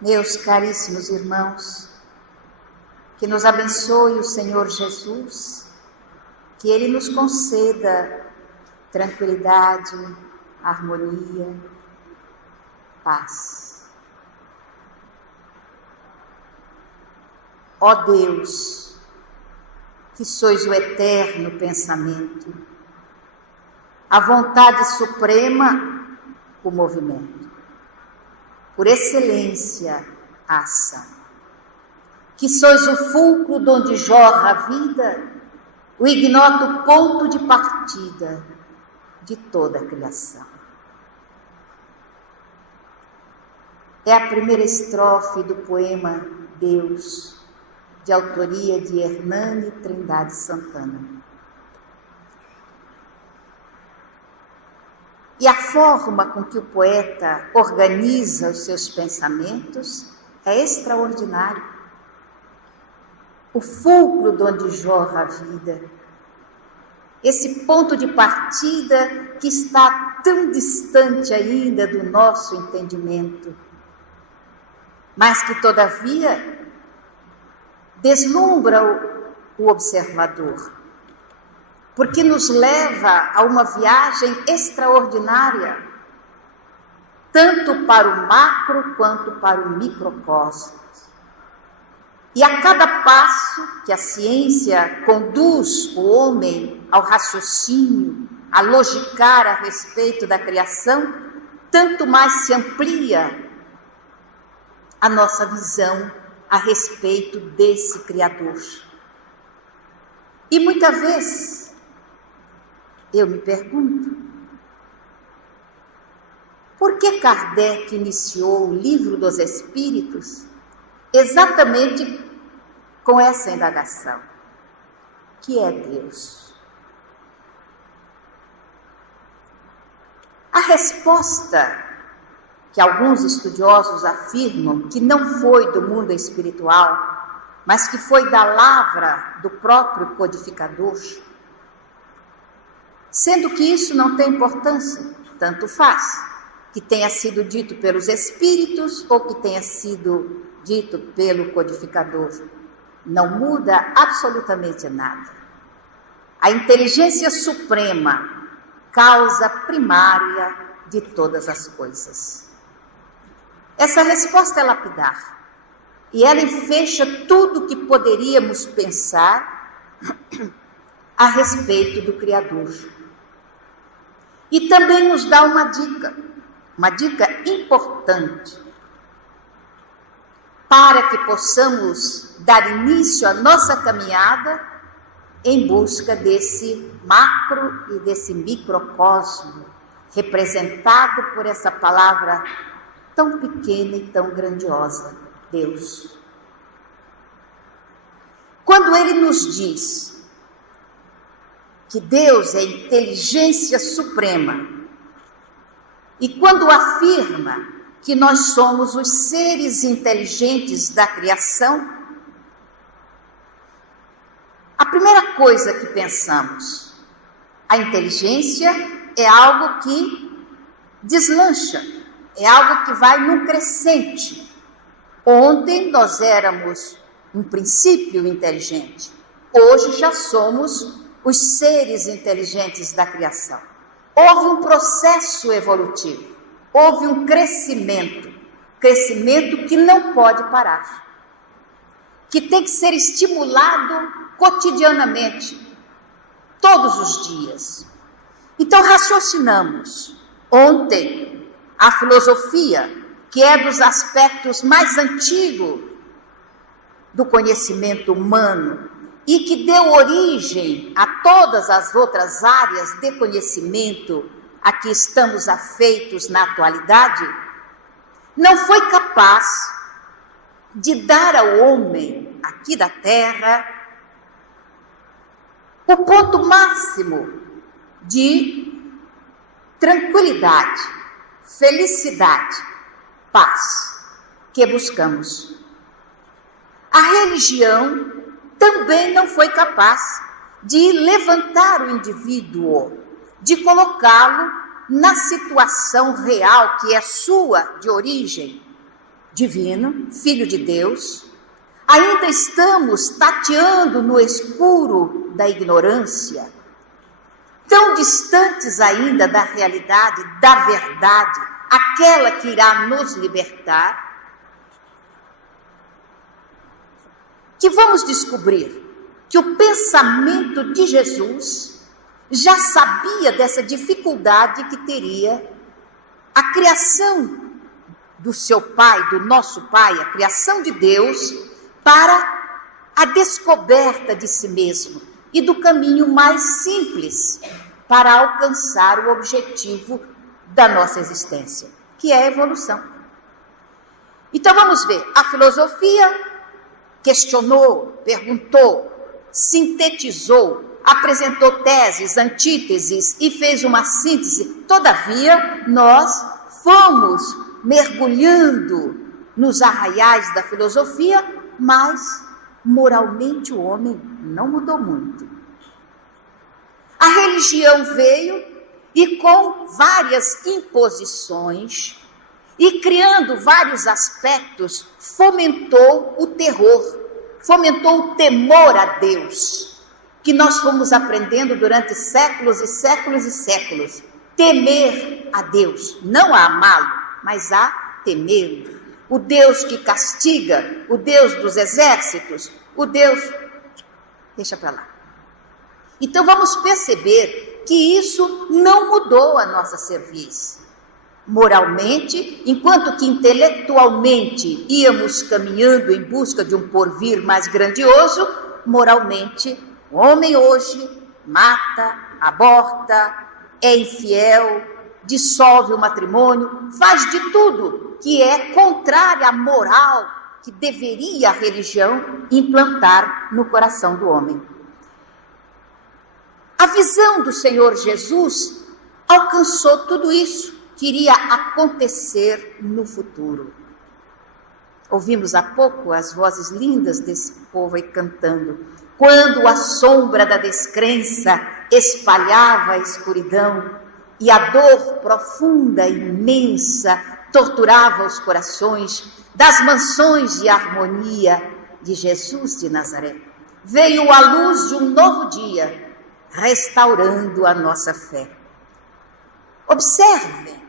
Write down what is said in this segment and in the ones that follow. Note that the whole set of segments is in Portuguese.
Meus caríssimos irmãos, que nos abençoe o Senhor Jesus, que Ele nos conceda tranquilidade, harmonia, paz. Ó Deus, que sois o eterno pensamento, a vontade suprema, o movimento. Por excelência, a ação. Que sois o fulcro de onde jorra a vida, o ignoto ponto de partida de toda a criação. É a primeira estrofe do poema Deus, de autoria de Hernani Trindade Santana. E a forma com que o poeta organiza os seus pensamentos é extraordinária. O fulcro de onde jorra a vida, esse ponto de partida que está tão distante ainda do nosso entendimento, mas que todavia deslumbra o observador, porque nos leva a uma viagem extraordinária, tanto para o macro quanto para o microcosmos. E a cada passo que a ciência conduz o homem ao raciocínio, a logicar a respeito da criação, tanto mais se amplia a nossa visão a respeito desse Criador. E muitas vezes eu me pergunto, por que Kardec iniciou o Livro dos Espíritos exatamente com essa indagação, que é Deus? A resposta que alguns estudiosos afirmam que não foi do mundo espiritual, mas que foi da lavra do próprio codificador, sendo que isso não tem importância, tanto faz, que tenha sido dito pelos espíritos ou que tenha sido dito pelo codificador. Não muda absolutamente nada. A inteligência suprema, causa primária de todas as coisas. Essa resposta é lapidar, e ela fecha tudo o que poderíamos pensar a respeito do Criador. E também nos dá uma dica importante, para que possamos dar início à nossa caminhada em busca desse macro e desse microcosmo, representado por essa palavra tão pequena e tão grandiosa, Deus. Quando Ele nos diz que Deus é inteligência suprema, e quando afirma que nós somos os seres inteligentes da criação, a primeira coisa que pensamos, a inteligência é algo que deslancha, é algo que vai num crescente. Ontem nós éramos um princípio inteligente, hoje já somos os seres inteligentes da criação. Houve um processo evolutivo, houve um crescimento que não pode parar, que tem que ser estimulado cotidianamente, todos os dias. Então raciocinamos. Ontem, a filosofia, que é dos aspectos mais antigos do conhecimento humano, e que deu origem a todas as outras áreas de conhecimento a que estamos afeitos na atualidade, não foi capaz de dar ao homem aqui da Terra o ponto máximo de tranquilidade, felicidade, paz que buscamos. A religião também não foi capaz de levantar o indivíduo, de colocá-lo na situação real que é sua, de origem, divino, Filho de Deus, ainda estamos tateando no escuro da ignorância, tão distantes ainda da realidade, da verdade, aquela que irá nos libertar, que vamos descobrir que o pensamento de Jesus já sabia dessa dificuldade que teria a criação do seu Pai, do nosso Pai, a criação de Deus, para a descoberta de si mesmo e do caminho mais simples para alcançar o objetivo da nossa existência, que é a evolução. Então vamos ver, a filosofia questionou, perguntou, sintetizou, apresentou teses, antíteses e fez uma síntese. Todavia, nós fomos mergulhando nos arraiais da filosofia, mas moralmente o homem não mudou muito. A religião veio e com várias imposições e criando vários aspectos, fomentou o terror, fomentou o temor a Deus, que nós fomos aprendendo durante séculos e séculos e séculos. Temer a Deus, não a amá-lo, mas a temê-lo. O Deus que castiga, o Deus dos exércitos, o Deus... Deixa para lá. Então vamos perceber que isso não mudou a nossa cerviz. Moralmente, enquanto que intelectualmente íamos caminhando em busca de um porvir mais grandioso, moralmente, o homem hoje mata, aborta, é infiel, dissolve o matrimônio, faz de tudo que é contrário à moral que deveria a religião implantar no coração do homem. A visão do Senhor Jesus alcançou tudo isso que iria acontecer no futuro. Ouvimos há pouco as vozes lindas desse povo aí cantando. Quando a sombra da descrença espalhava a escuridão e a dor profunda e imensa torturava os corações das mansões de harmonia de Jesus de Nazaré, veio a luz de um novo dia, restaurando a nossa fé. Observem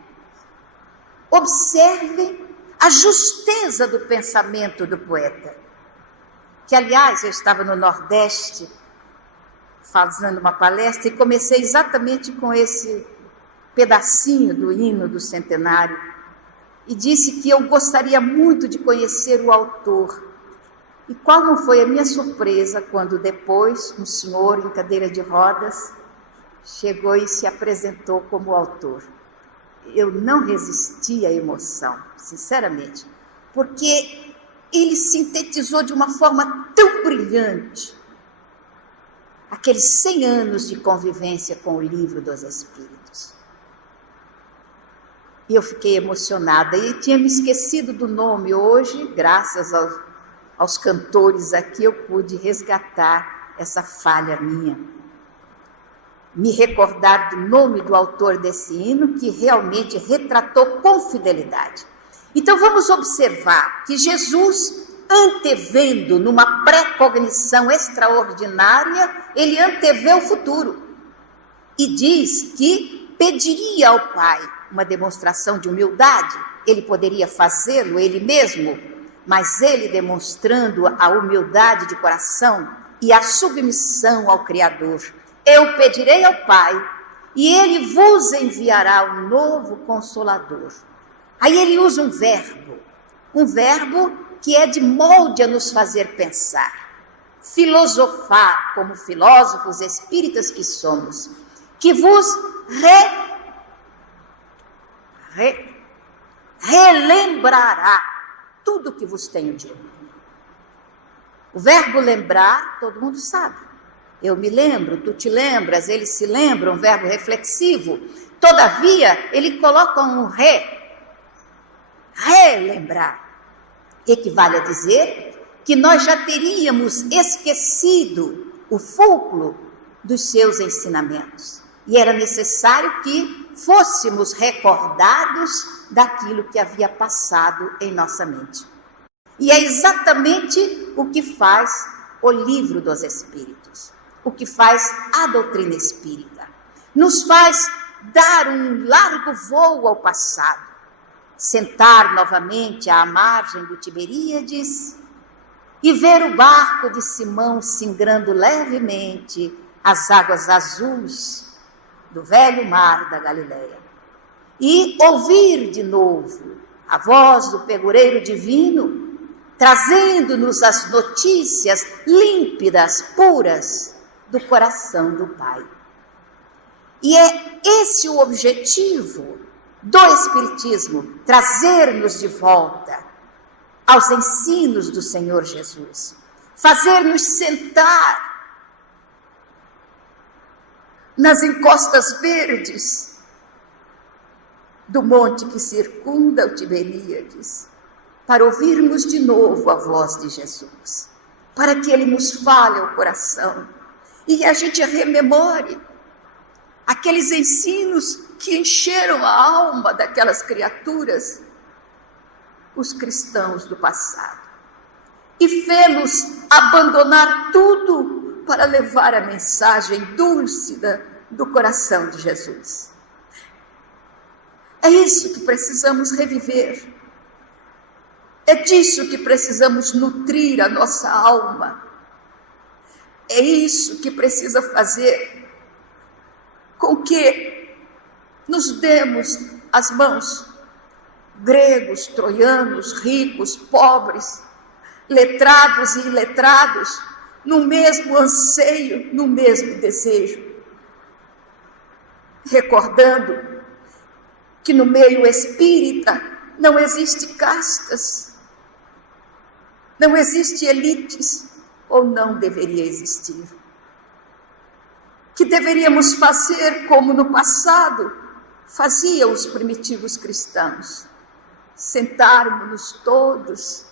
a justeza do pensamento do poeta, que, aliás, eu estava no Nordeste fazendo uma palestra e comecei exatamente com esse pedacinho do hino do centenário e disse que eu gostaria muito de conhecer o autor. E qual não foi a minha surpresa quando depois um senhor em cadeira de rodas chegou e se apresentou como autor. Eu não resisti à emoção, sinceramente, porque ele sintetizou de uma forma tão brilhante aqueles 100 anos de convivência com o Livro dos Espíritos. E eu fiquei emocionada e tinha me esquecido do nome. Hoje, graças aos cantores aqui, eu pude resgatar essa falha minha. Me recordar do nome do autor desse hino, que realmente retratou com fidelidade. Então vamos observar que Jesus, antevendo numa pré-cognição extraordinária, ele antevê o futuro. E diz que pediria ao Pai uma demonstração de humildade. Ele poderia fazê-lo ele mesmo, mas ele demonstrando a humildade de coração e a submissão ao Criador. Eu pedirei ao Pai, e Ele vos enviará um novo Consolador. Aí ele usa um verbo que é de molde a nos fazer pensar, filosofar como filósofos espíritas que somos, que vos relembrará tudo que vos tenho dito. O verbo lembrar, todo mundo sabe. Eu me lembro, tu te lembras, eles se lembram, verbo reflexivo. Todavia, ele coloca um relembrar. Equivale a dizer que nós já teríamos esquecido o fulcro dos seus ensinamentos. E era necessário que fôssemos recordados daquilo que havia passado em nossa mente. E é exatamente o que faz o Livro dos Espíritos, o que faz a doutrina espírita. Nos faz dar um largo voo ao passado, sentar novamente à margem do Tiberíades e ver o barco de Simão singrando levemente as águas azuis do velho mar da Galileia. E ouvir de novo a voz do pegureiro divino, trazendo-nos as notícias límpidas, puras, do coração do Pai. E é esse o objetivo do Espiritismo, trazer-nos de volta aos ensinos do Senhor Jesus, fazer-nos sentar nas encostas verdes do monte que circunda o Tiberíades, para ouvirmos de novo a voz de Jesus, para que Ele nos fale ao coração e a gente rememore aqueles ensinos que encheram a alma daquelas criaturas, os cristãos do passado, e fê-los abandonar tudo para levar a mensagem dúlcida do coração de Jesus. É isso que precisamos reviver. É disso que precisamos nutrir a nossa alma. É isso que precisa fazer com que nos demos as mãos, gregos, troianos, ricos, pobres, letrados e iletrados, no mesmo anseio, no mesmo desejo. Recordando que no meio espírita não existe castas, não existe elites, ou não deveria existir. Que deveríamos fazer como no passado faziam os primitivos cristãos, sentarmos-nos todos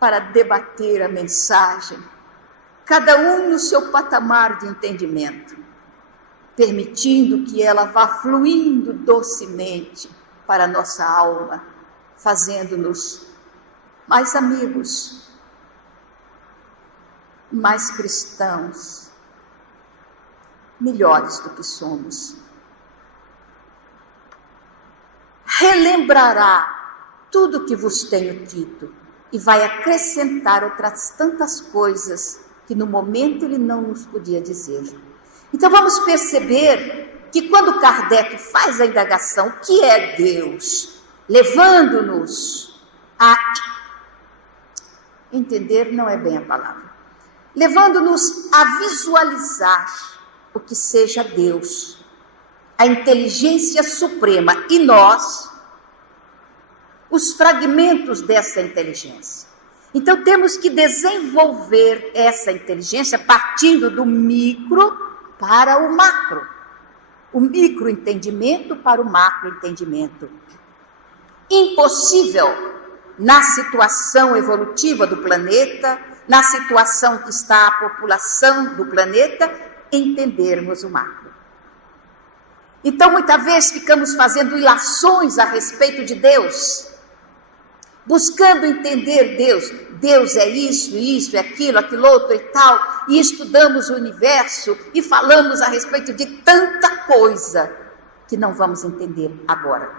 para debater a mensagem, cada um no seu patamar de entendimento, permitindo que ela vá fluindo docemente para a nossa alma, fazendo-nos mais amigos, mais cristãos, melhores do que somos. Relembrará tudo o que vos tenho dito e vai acrescentar outras tantas coisas que no momento ele não nos podia dizer. Então vamos perceber que quando Kardec faz a indagação, o que é Deus? Levando-nos a entender, não é bem a palavra, levando-nos a visualizar o que seja Deus, a inteligência suprema, e nós, os fragmentos dessa inteligência. Então temos que desenvolver essa inteligência partindo do micro para o macro, o microentendimento para o macroentendimento. Impossível na situação evolutiva do planeta, na situação que está a população do planeta, entendermos o macro. Então, muitas vezes ficamos fazendo ilações a respeito de Deus, buscando entender Deus. Deus é isso, é aquilo, aquilo outro e tal, e estudamos o universo e falamos a respeito de tanta coisa que não vamos entender agora.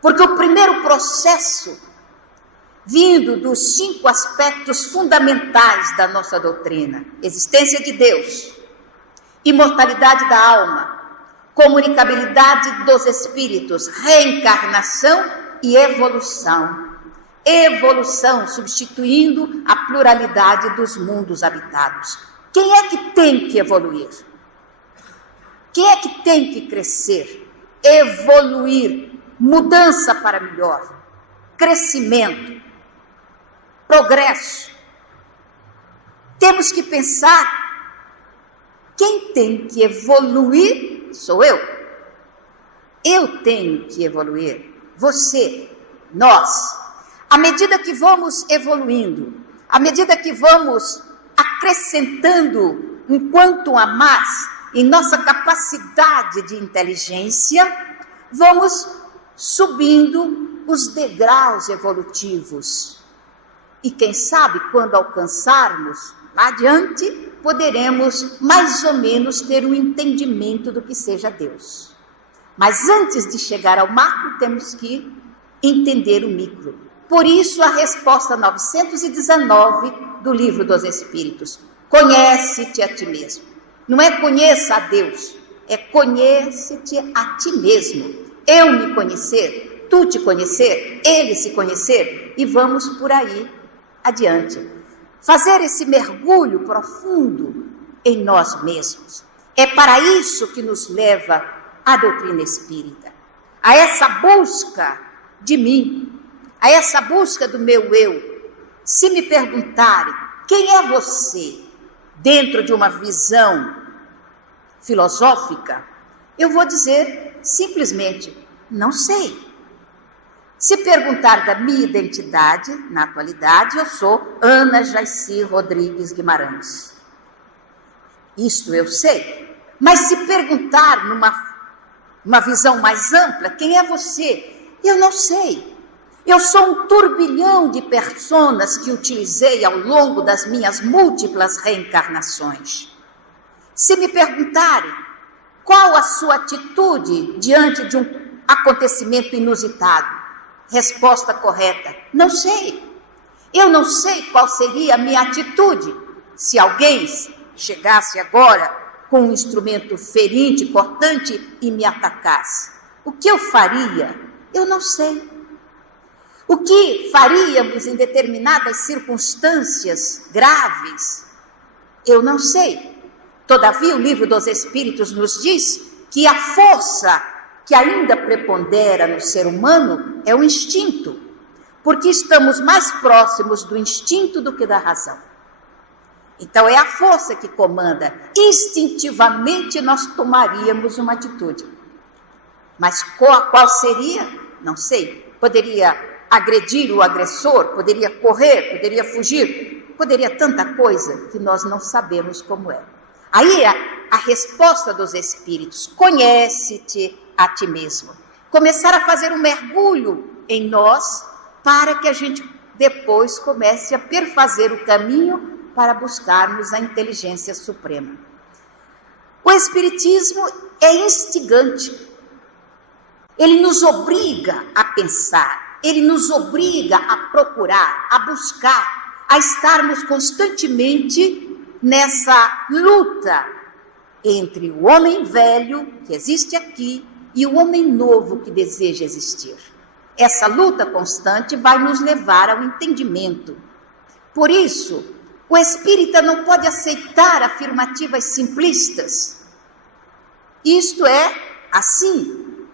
Porque o primeiro processo, vindo dos 5 aspectos fundamentais da nossa doutrina: existência de Deus, imortalidade da alma, comunicabilidade dos espíritos, reencarnação e evolução. Evolução, substituindo a pluralidade dos mundos habitados. Quem é que tem que evoluir? Quem é que tem que crescer? Evoluir, mudança para melhor, crescimento, progresso. Temos que pensar, quem tem que evoluir sou eu. Eu tenho que evoluir, você, nós. À medida que vamos evoluindo, à medida que vamos acrescentando um quanto a mais em nossa capacidade de inteligência, vamos subindo os degraus evolutivos. E quem sabe, quando alcançarmos lá adiante, poderemos mais ou menos ter um entendimento do que seja Deus. Mas antes de chegar ao macro, temos que entender o micro. Por isso, a resposta 919 do Livro dos Espíritos: conhece-te a ti mesmo. Não é conheça a Deus, é conhece-te a ti mesmo. Eu me conhecer, tu te conhecer, ele se conhecer, e vamos por aí adiante. Fazer esse mergulho profundo em nós mesmos. É para isso que nos leva a doutrina espírita, a essa busca de mim, a essa busca do meu eu. Se me perguntarem quem é você dentro de uma visão filosófica, eu vou dizer simplesmente, não sei. Se perguntar da minha identidade, na atualidade, eu sou Ana Jaci Rodrigues Guimarães. Isto eu sei. Mas se perguntar numa visão mais ampla, quem é você? Eu não sei. Eu sou um turbilhão de personas que utilizei ao longo das minhas múltiplas reencarnações. Se me perguntarem qual a sua atitude diante de um acontecimento inusitado, resposta correta: não sei. Eu não sei qual seria a minha atitude se alguém chegasse agora com um instrumento ferinte, cortante e me atacasse. O que eu faria? Eu não sei. O que faríamos em determinadas circunstâncias graves? Eu não sei. Todavia, o Livro dos Espíritos nos diz que a força que ainda prepondera no ser humano é o instinto, porque estamos mais próximos do instinto do que da razão. Então é a força que comanda. Instintivamente nós tomaríamos uma atitude. Mas qual seria? Não sei. Poderia agredir o agressor, poderia correr, poderia fugir, poderia tanta coisa que nós não sabemos como é. Aí a resposta dos Espíritos: conhece-te a ti mesmo. Começar a fazer um mergulho em nós para que a gente depois comece a perfazer o caminho para buscarmos a inteligência suprema. O Espiritismo é instigante. Ele nos obriga a pensar, ele nos obriga a procurar, a buscar, a estarmos constantemente nessa luta entre o homem velho que existe aqui e o homem novo que deseja existir. Essa luta constante vai nos levar ao entendimento. Por isso, o espírita não pode aceitar afirmativas simplistas. Isto é assim,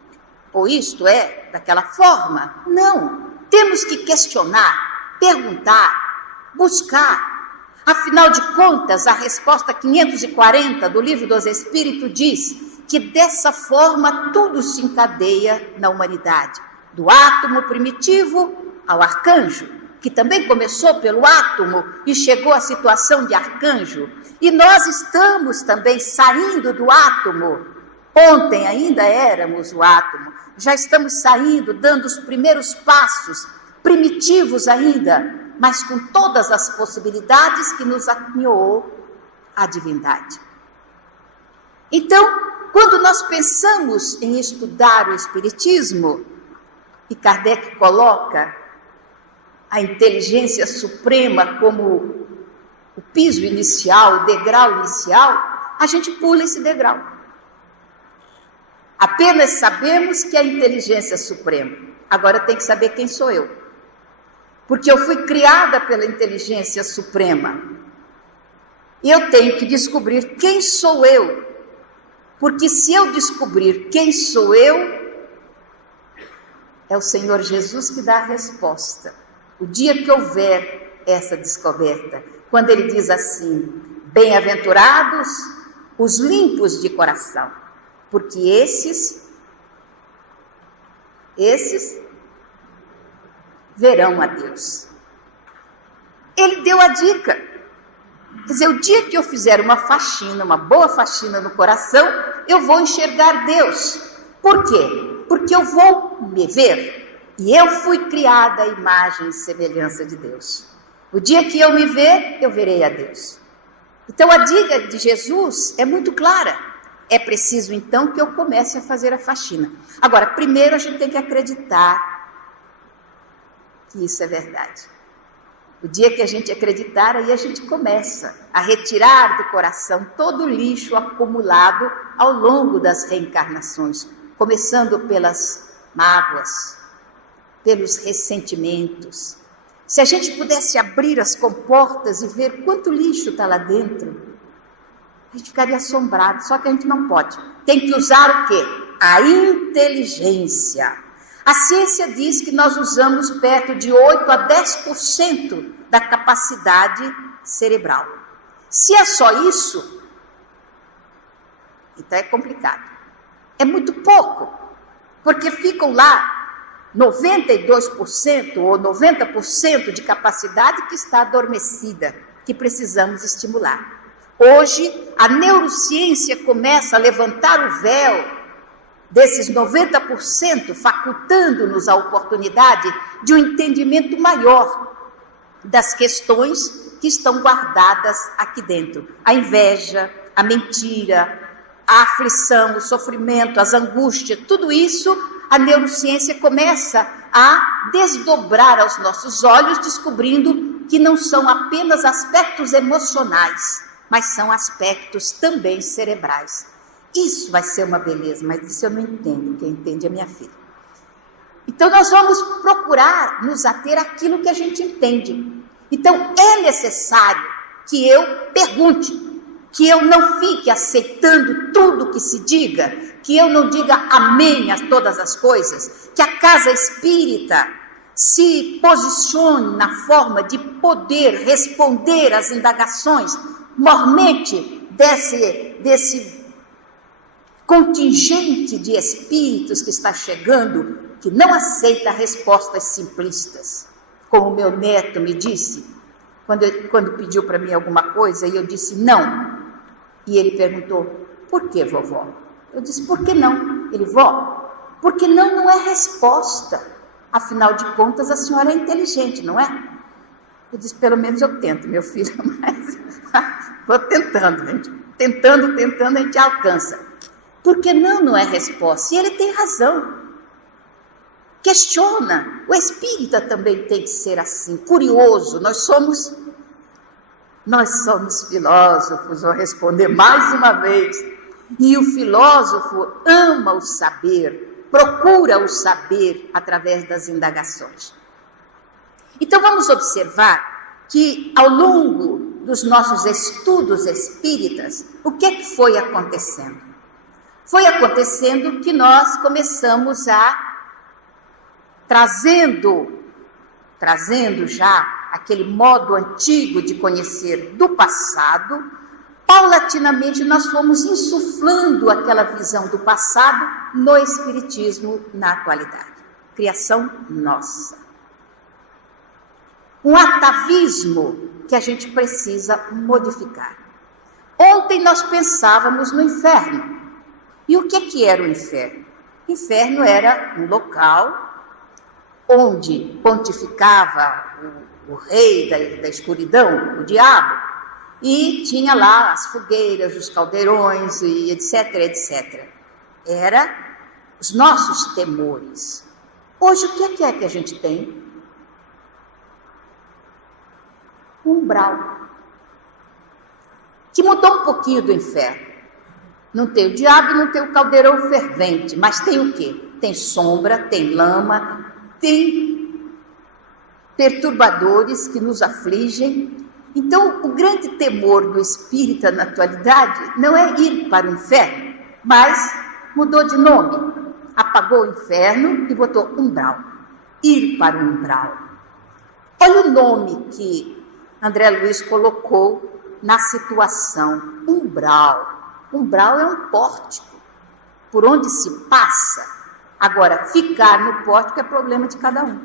ou isto é daquela forma. Não, temos que questionar, perguntar, buscar. Afinal de contas, a resposta 540 do Livro dos Espíritos diz que dessa forma tudo se encadeia na humanidade, do átomo primitivo ao arcanjo, que também começou pelo átomo e chegou à situação de arcanjo. E nós estamos também saindo do átomo. Ontem ainda éramos o átomo, já estamos saindo, dando os primeiros passos, primitivos ainda, mas com todas as possibilidades que nos aquinhoou a divindade. Então, quando nós pensamos em estudar o Espiritismo, e Kardec coloca a inteligência suprema como o piso inicial, o degrau inicial, a gente pula esse degrau. Apenas sabemos que é a inteligência suprema. Agora tem que saber quem sou eu. Porque eu fui criada pela inteligência suprema. E eu tenho que descobrir quem sou eu. Porque se eu descobrir quem sou eu, é o Senhor Jesus que dá a resposta. O dia que houver essa descoberta, quando ele diz assim: bem-aventurados os limpos de coração, porque esses verão a Deus. Ele deu a dica. Quer dizer, o dia que eu fizer uma faxina, uma boa faxina no coração, eu vou enxergar Deus. Por quê? Porque eu vou me ver. E eu fui criada à imagem e semelhança de Deus. O dia que eu me ver, eu verei a Deus. Então a dica de Jesus é muito clara. É preciso então que eu comece a fazer a faxina. Agora, primeiro a gente tem que acreditar que isso é verdade. O dia que a gente acreditar, aí a gente começa a retirar do coração todo o lixo acumulado ao longo das reencarnações, começando pelas mágoas, pelos ressentimentos. Se a gente pudesse abrir as comportas e ver quanto lixo está lá dentro, a gente ficaria assombrado, só que a gente não pode. Tem que usar o quê? A inteligência. A ciência diz que nós usamos perto de 8 a 10% da capacidade cerebral. Se é só isso, então é complicado. É muito pouco, porque ficam lá 92% ou 90% de capacidade que está adormecida, que precisamos estimular. Hoje, a neurociência começa a levantar o véu desses 90%, facultando-nos a oportunidade de um entendimento maior das questões que estão guardadas aqui dentro. A inveja, a mentira, a aflição, o sofrimento, as angústias, tudo isso a neurociência começa a desdobrar aos nossos olhos, descobrindo que não são apenas aspectos emocionais, mas são aspectos também cerebrais. Isso vai ser uma beleza, mas isso eu não entendo, quem entende é minha filha. Então nós vamos procurar nos ater àquilo que a gente entende. Então é necessário que eu pergunte, que eu não fique aceitando tudo que se diga, que eu não diga amém a todas as coisas, que a casa espírita se posicione na forma de poder responder às indagações, mormente desse contingente de espíritos que está chegando, que não aceita respostas simplistas. Como o meu neto me disse, quando pediu para mim alguma coisa, e eu disse não. E ele perguntou, por que, vovó? Eu disse, por que não? Ele, vó, porque não é resposta. Afinal de contas, a senhora é inteligente, não é? Eu disse, pelo menos eu tento, meu filho, mas vou tentando, gente. Tentando, a gente alcança. Porque não é resposta. E ele tem razão. Questiona. O espírita também tem que ser assim, curioso. Nós somos filósofos, vou responder mais uma vez. E o filósofo ama o saber, procura o saber através das indagações. Então vamos observar que ao longo dos nossos estudos espíritas, o que é que foi acontecendo? Foi acontecendo que nós começamos a trazendo já aquele modo antigo de conhecer do passado, paulatinamente nós fomos insuflando aquela visão do passado no espiritismo na atualidade. Criação nossa. Um atavismo que a gente precisa modificar. Ontem nós pensávamos no inferno. E o que era o inferno? O inferno era um local onde pontificava o rei da escuridão, o diabo, e tinha lá as fogueiras, os caldeirões, e etc, etc. Era os nossos temores. Hoje, o que é que a gente tem? Um umbral, que mudou um pouquinho do inferno. Não tem o diabo e não tem o caldeirão fervente, mas tem o quê? Tem sombra, tem lama, tem perturbadores que nos afligem. Então, o grande temor do espírita na atualidade não é ir para o inferno, mas mudou de nome. Apagou o inferno e botou umbral. Ir para o umbral. Olha o nome que André Luiz colocou na situação. Umbral. Umbral é um pórtico, por onde se passa. Agora, ficar no pórtico é problema de cada um.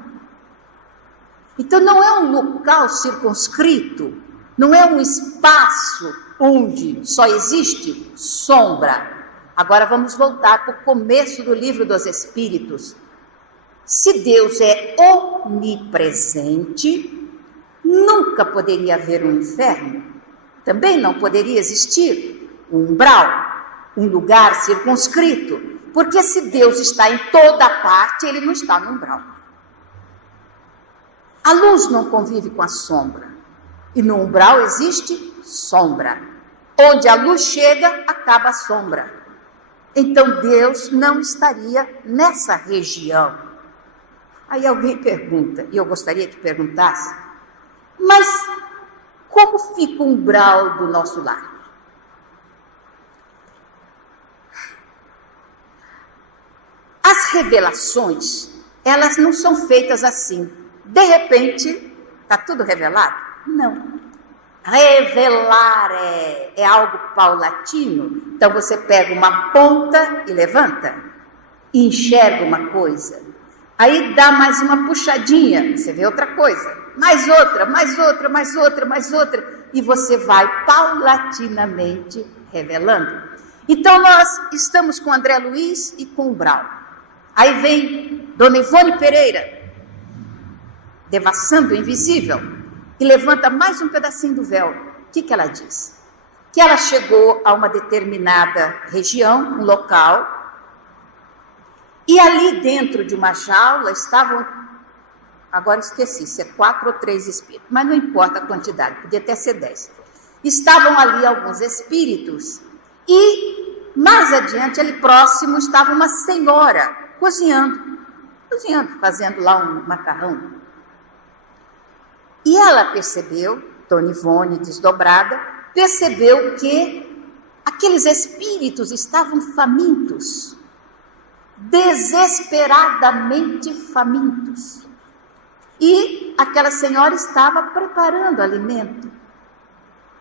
Então, não é um local circunscrito, Não é um espaço onde só existe sombra. Agora vamos voltar para o começo do livro dos Espíritos. Se Deus é onipresente, nunca poderia haver um inferno. Também não poderia existir um umbral, um lugar circunscrito. Porque se Deus está em toda parte, ele não está no umbral. A luz não convive com a sombra. E no umbral existe sombra. Onde a luz chega, acaba a sombra. Então Deus não estaria nessa região. Aí alguém pergunta, e eu gostaria que perguntasse, mas como fica o umbral do nosso lar? As revelações, elas não são feitas assim. De repente, está tudo revelado? Não. Revelar é algo paulatino. Então você pega uma ponta e levanta, e enxerga uma coisa. Aí dá mais uma puxadinha, você vê outra coisa. Mais outra, mais outra, mais outra, mais outra. E você vai paulatinamente revelando. Então nós estamos com André Luiz e com o Brau. Aí vem Dona Ivone Pereira, devassando o invisível, e levanta mais um pedacinho do véu. O que ela diz? Que ela chegou a uma determinada região, um local, e ali dentro de uma jaula estavam, agora esqueci se é 4 ou 3 espíritos, mas não importa a quantidade, podia até ser 10. Estavam ali alguns espíritos, e mais adiante, ali próximo, estava uma senhora cozinhando, fazendo lá um macarrão. E ela percebeu, Dona Ivone desdobrada, percebeu que aqueles espíritos estavam famintos, desesperadamente famintos. E aquela senhora estava preparando alimento.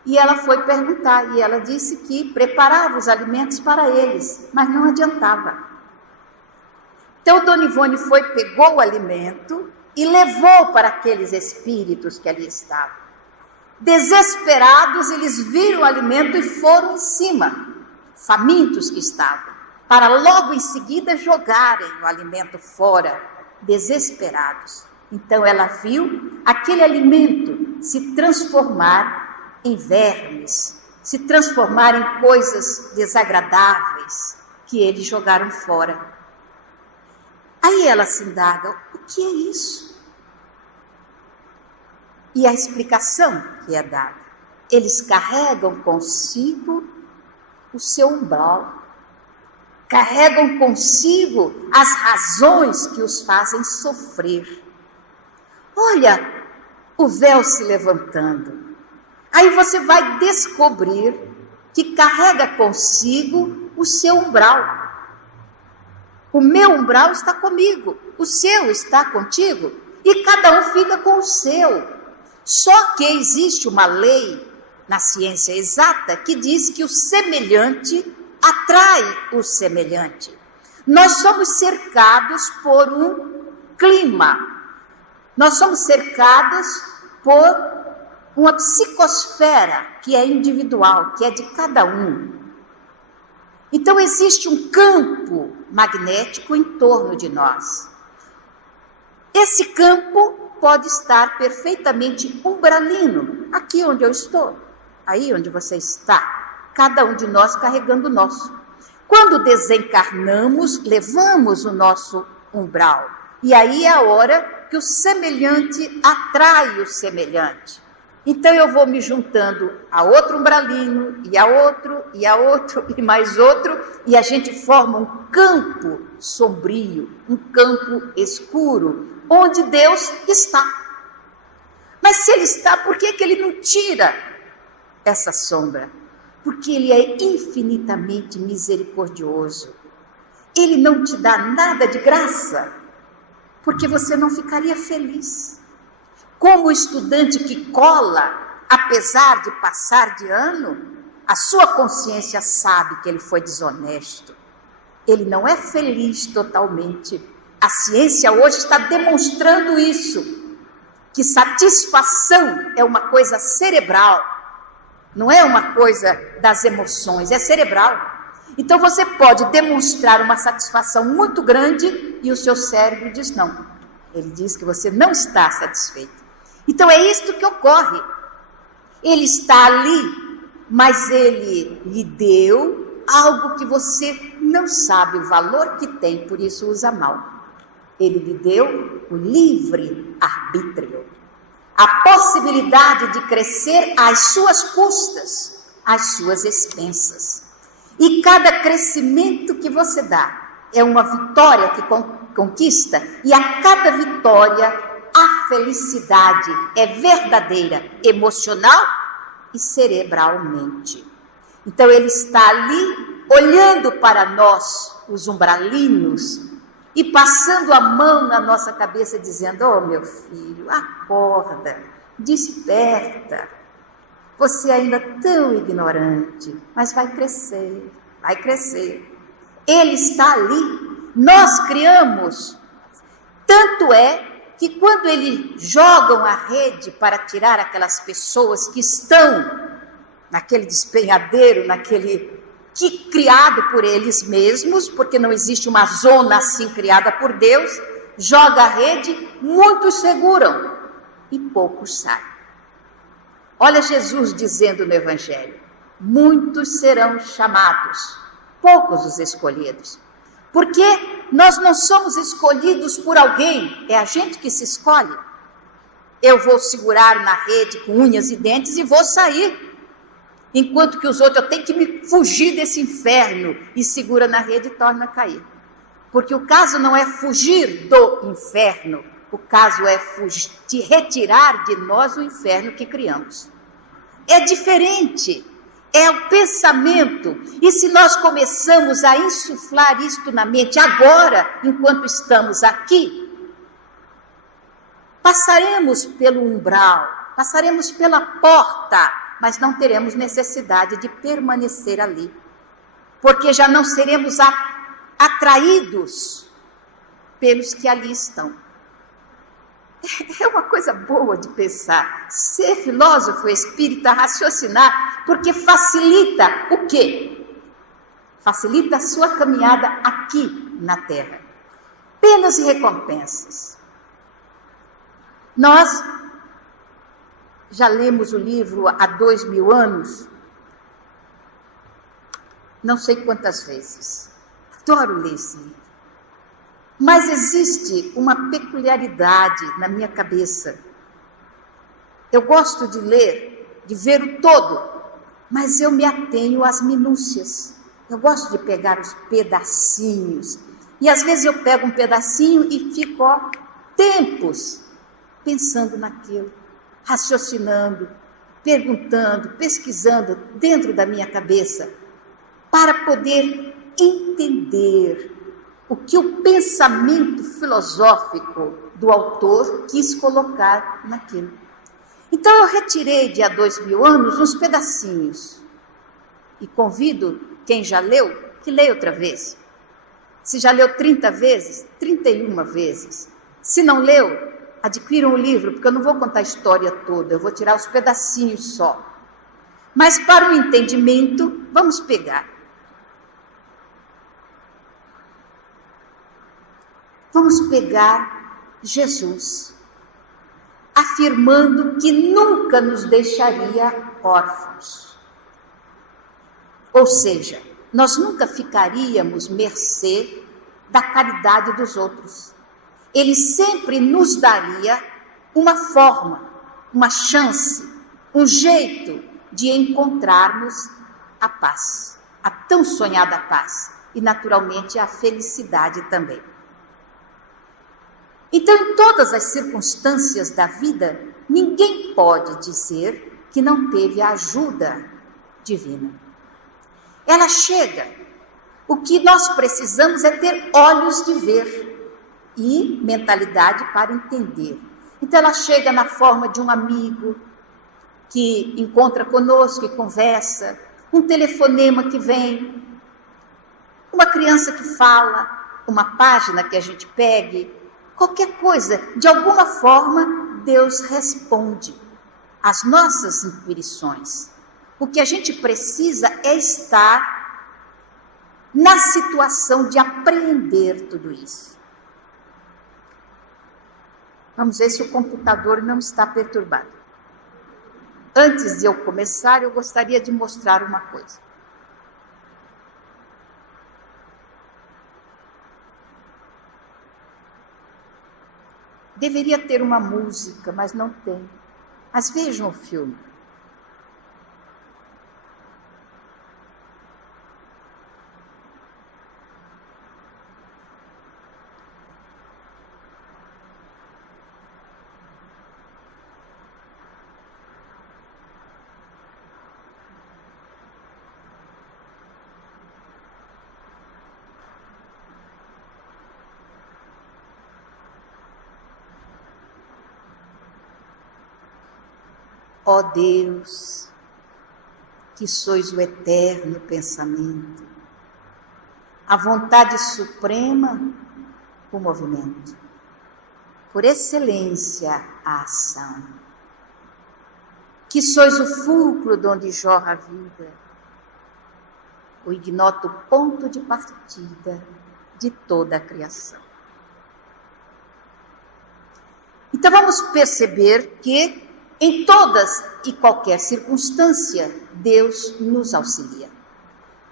E ela foi perguntar, e ela disse que preparava os alimentos para eles, mas não adiantava. Então Dona Ivone foi, pegou o alimento e levou para aqueles espíritos que ali estavam. Desesperados, eles viram o alimento e foram em cima, famintos que estavam, para logo em seguida jogarem o alimento fora, desesperados. Então ela viu aquele alimento se transformar em vermes, se transformar em coisas desagradáveis que eles jogaram fora. Aí ela se indaga, o que é isso? E a explicação que é dada, eles carregam consigo o seu umbral, carregam consigo as razões que os fazem sofrer. Olha o véu se levantando. Aí você vai descobrir que carrega consigo o seu umbral. O meu umbral está comigo, o seu está contigo, e cada um fica com o seu. Só que existe uma lei na ciência exata que diz que o semelhante atrai o semelhante. Nós somos cercados por um clima, nós somos cercados por uma psicosfera que é individual, que é de cada um. Então existe um campo magnético em torno de nós. Esse campo pode estar perfeitamente umbralino, aqui onde eu estou, aí onde você está, cada um de nós carregando o nosso. Quando desencarnamos, levamos o nosso umbral, e aí é a hora que o semelhante atrai o semelhante. Então eu vou me juntando a outro umbralino, e a outro, e mais outro, e a gente forma um campo sombrio, um campo escuro, onde Deus está. Mas se Ele está, por que Ele não tira essa sombra? Porque Ele é infinitamente misericordioso. Ele não te dá nada de graça, porque você não ficaria feliz. Como o estudante que cola, apesar de passar de ano, a sua consciência sabe que ele foi desonesto. Ele não é feliz totalmente. A ciência hoje está demonstrando isso, que satisfação é uma coisa cerebral, não é uma coisa das emoções, é cerebral. Então você pode demonstrar uma satisfação muito grande e o seu cérebro diz não. Ele diz que você não está satisfeito. Então é isto que ocorre. Ele está ali, mas ele lhe deu algo que você não sabe o valor que tem, por isso usa mal. Ele lhe deu o livre arbítrio, a possibilidade de crescer às suas custas, às suas expensas. E cada crescimento que você dá é uma vitória que conquista, e a cada vitória a felicidade é verdadeira, emocional e cerebralmente. Então ele está ali olhando para nós, os umbralinos, e passando a mão na nossa cabeça dizendo: oh meu filho, acorda, desperta. Você ainda é tão ignorante, mas vai crescer, vai crescer. Ele está ali, nós criamos. Tanto é que quando eles jogam a rede para tirar aquelas pessoas que estão naquele despenhadeiro, naquele que criado por eles mesmos, porque não existe uma zona assim criada por Deus, joga a rede, muitos seguram e poucos saem. Olha Jesus dizendo no Evangelho: muitos serão chamados, poucos os escolhidos. Porque nós não somos escolhidos por alguém, é a gente que se escolhe. Eu vou segurar na rede com unhas e dentes e vou sair. Enquanto que os outros, eu tenho que me fugir desse inferno, e segura na rede e torna a cair. Porque o caso não é fugir do inferno, o caso é retirar de nós o inferno que criamos. É diferente, é o pensamento. E se nós começamos a insuflar isto na mente agora, enquanto estamos aqui, passaremos pelo umbral, passaremos pela porta, mas não teremos necessidade de permanecer ali, porque já não seremos atraídos pelos que ali estão. É uma coisa boa de pensar, ser filósofo espírita, raciocinar, porque facilita o quê? Facilita a sua caminhada aqui na Terra. Penas e recompensas. Nós já lemos o livro há 2000 anos, não sei quantas vezes. Adoro ler esse livro. Mas existe uma peculiaridade na minha cabeça. Eu gosto de ler, de ver o todo, mas eu me atenho às minúcias. Eu gosto de pegar os pedacinhos. E às vezes eu pego um pedacinho e fico tempos pensando naquilo, raciocinando, perguntando, pesquisando dentro da minha cabeça, para poder entender o que o pensamento filosófico do autor quis colocar naquilo. Então eu retirei de há 2000 anos uns pedacinhos e convido quem já leu que leia outra vez. Se já leu 30 vezes, 31 vezes. Se não leu, adquiram o livro, porque eu não vou contar a história toda, eu vou tirar os pedacinhos só. Mas para o entendimento, vamos pegar. Vamos pegar Jesus, afirmando que nunca nos deixaria órfãos. Ou seja, nós nunca ficaríamos mercê da caridade dos outros. Ele sempre nos daria uma forma, uma chance, um jeito de encontrarmos a paz, a tão sonhada paz, e naturalmente a felicidade também. Então, em todas as circunstâncias da vida, ninguém pode dizer que não teve a ajuda divina. Ela chega. O que nós precisamos é ter olhos de ver e mentalidade para entender. Então, ela chega na forma de um amigo que encontra conosco e conversa, um telefonema que vem, uma criança que fala, uma página que a gente pegue, qualquer coisa, de alguma forma, Deus responde às nossas intuições. O que a gente precisa é estar na situação de apreender tudo isso. Vamos ver se o computador não está perturbado. Antes de eu começar, eu gostaria de mostrar uma coisa. Deveria ter uma música, mas não tem. Mas vejam o filme. Ó Deus, que sois o eterno pensamento, a vontade suprema, o movimento, por excelência a ação, que sois o fulcro de onde jorra a vida, o ignoto ponto de partida de toda a criação. Então vamos perceber que em todas e qualquer circunstância, Deus nos auxilia.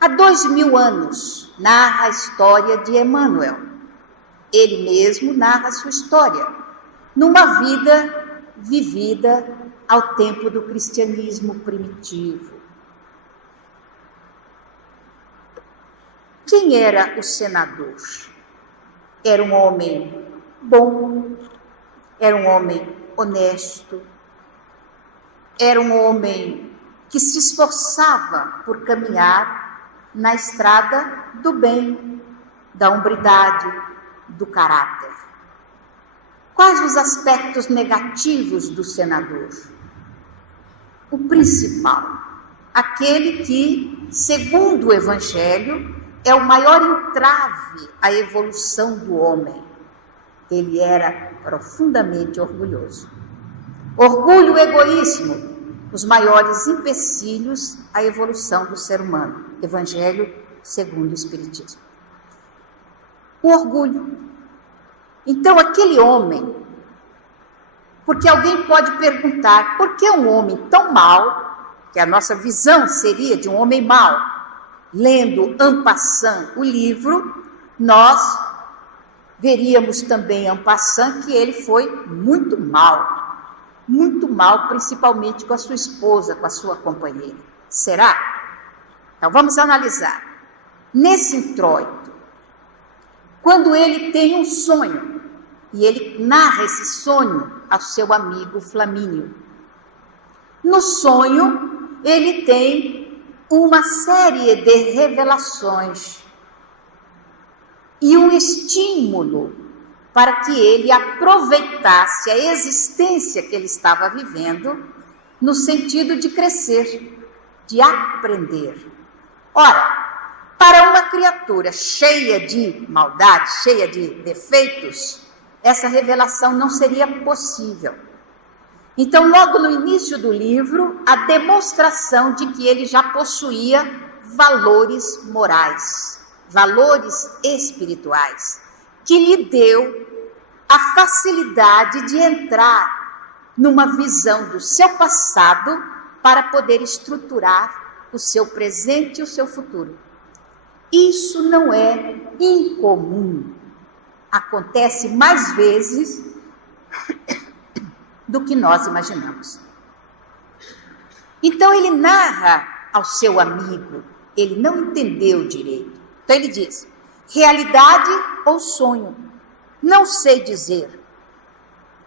Há 2000 anos, narra a história de Emmanuel. Ele mesmo narra a sua história, numa vida vivida ao tempo do cristianismo primitivo. Quem era o senador? Era um homem bom, era um homem honesto, era um homem que se esforçava por caminhar na estrada do bem, da hombridade, do caráter. Quais os aspectos negativos do senador? O principal, aquele que, segundo o Evangelho, é o maior entrave à evolução do homem. Ele era profundamente orgulhoso. Orgulho e egoísmo, os maiores empecilhos à evolução do ser humano. Evangelho segundo o Espiritismo. O orgulho. Então, aquele homem, porque alguém pode perguntar, por que um homem tão mau, que a nossa visão seria de um homem mau, lendo en passant o livro, nós veríamos também en passant que ele foi muito mal, principalmente com a sua esposa, com a sua companheira. Será? Então vamos analisar. Nesse introito, quando ele tem um sonho, e ele narra esse sonho ao seu amigo Flamínio. No sonho, ele tem uma série de revelações e um estímulo para que ele aproveitasse a existência que ele estava vivendo no sentido de crescer, de aprender. Ora, para uma criatura cheia de maldade, cheia de defeitos, essa revelação não seria possível. Então, logo no início do livro, a demonstração de que ele já possuía valores morais, valores espirituais, que lhe deu a facilidade de entrar numa visão do seu passado para poder estruturar o seu presente e o seu futuro. Isso não é incomum. Acontece mais vezes do que nós imaginamos. Então ele narra ao seu amigo, ele não entendeu direito. Então ele diz, realidade ou sonho? Não sei dizer,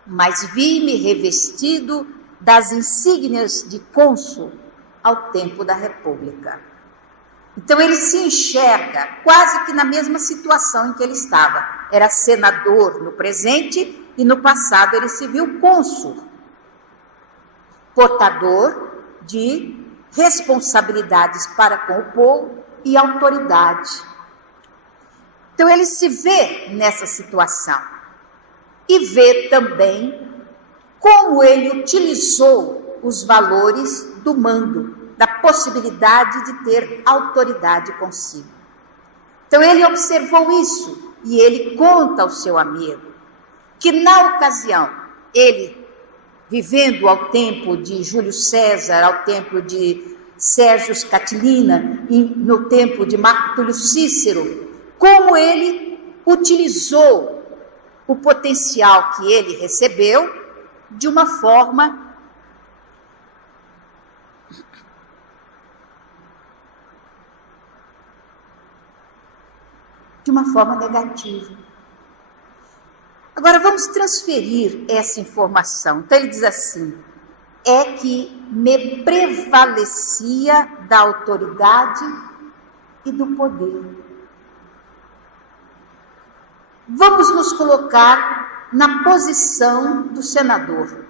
mas vi-me revestido das insígnias de cônsul ao tempo da República. Então ele se enxerga quase que na mesma situação em que ele estava. Era senador no presente e no passado ele se viu cônsul, portador de responsabilidades para com o povo e autoridade. Então ele se vê nessa situação e vê também como ele utilizou os valores do mando, da possibilidade de ter autoridade consigo. Então ele observou isso e ele conta ao seu amigo que na ocasião, ele vivendo ao tempo de Júlio César, ao tempo de Sérgio Catilina, e no tempo de Marco Túlio Cícero, como ele utilizou o potencial que ele recebeu de uma forma negativa. Agora vamos transferir essa informação. Então ele diz assim: é que me prevalecia da autoridade e do poder. Vamos nos colocar na posição do senador.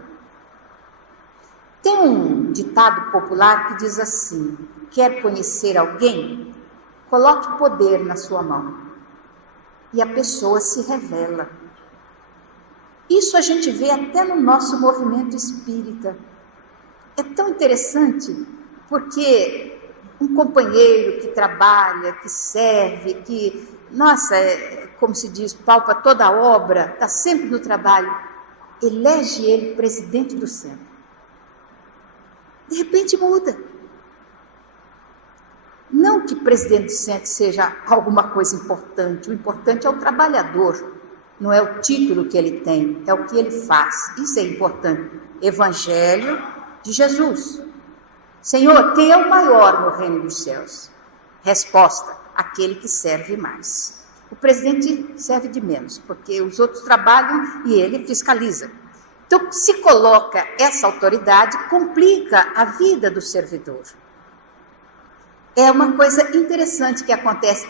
Tem um ditado popular que diz assim: quer conhecer alguém? Coloque poder na sua mão. E a pessoa se revela. Isso a gente vê até no nosso movimento espírita. É tão interessante, porque um companheiro que trabalha, que serve, que, nossa, como se diz, palpa toda a obra, está sempre no trabalho, elege ele presidente do centro. De repente muda. Não que presidente do centro seja alguma coisa importante, o importante é o trabalhador, não é o título que ele tem, é o que ele faz, isso é importante. Evangelho de Jesus. Senhor, quem é o maior no reino dos céus? Resposta: aquele que serve mais. O presidente serve de menos, porque os outros trabalham e ele fiscaliza. Então, se coloca essa autoridade, complica a vida do servidor. É uma coisa interessante que acontece.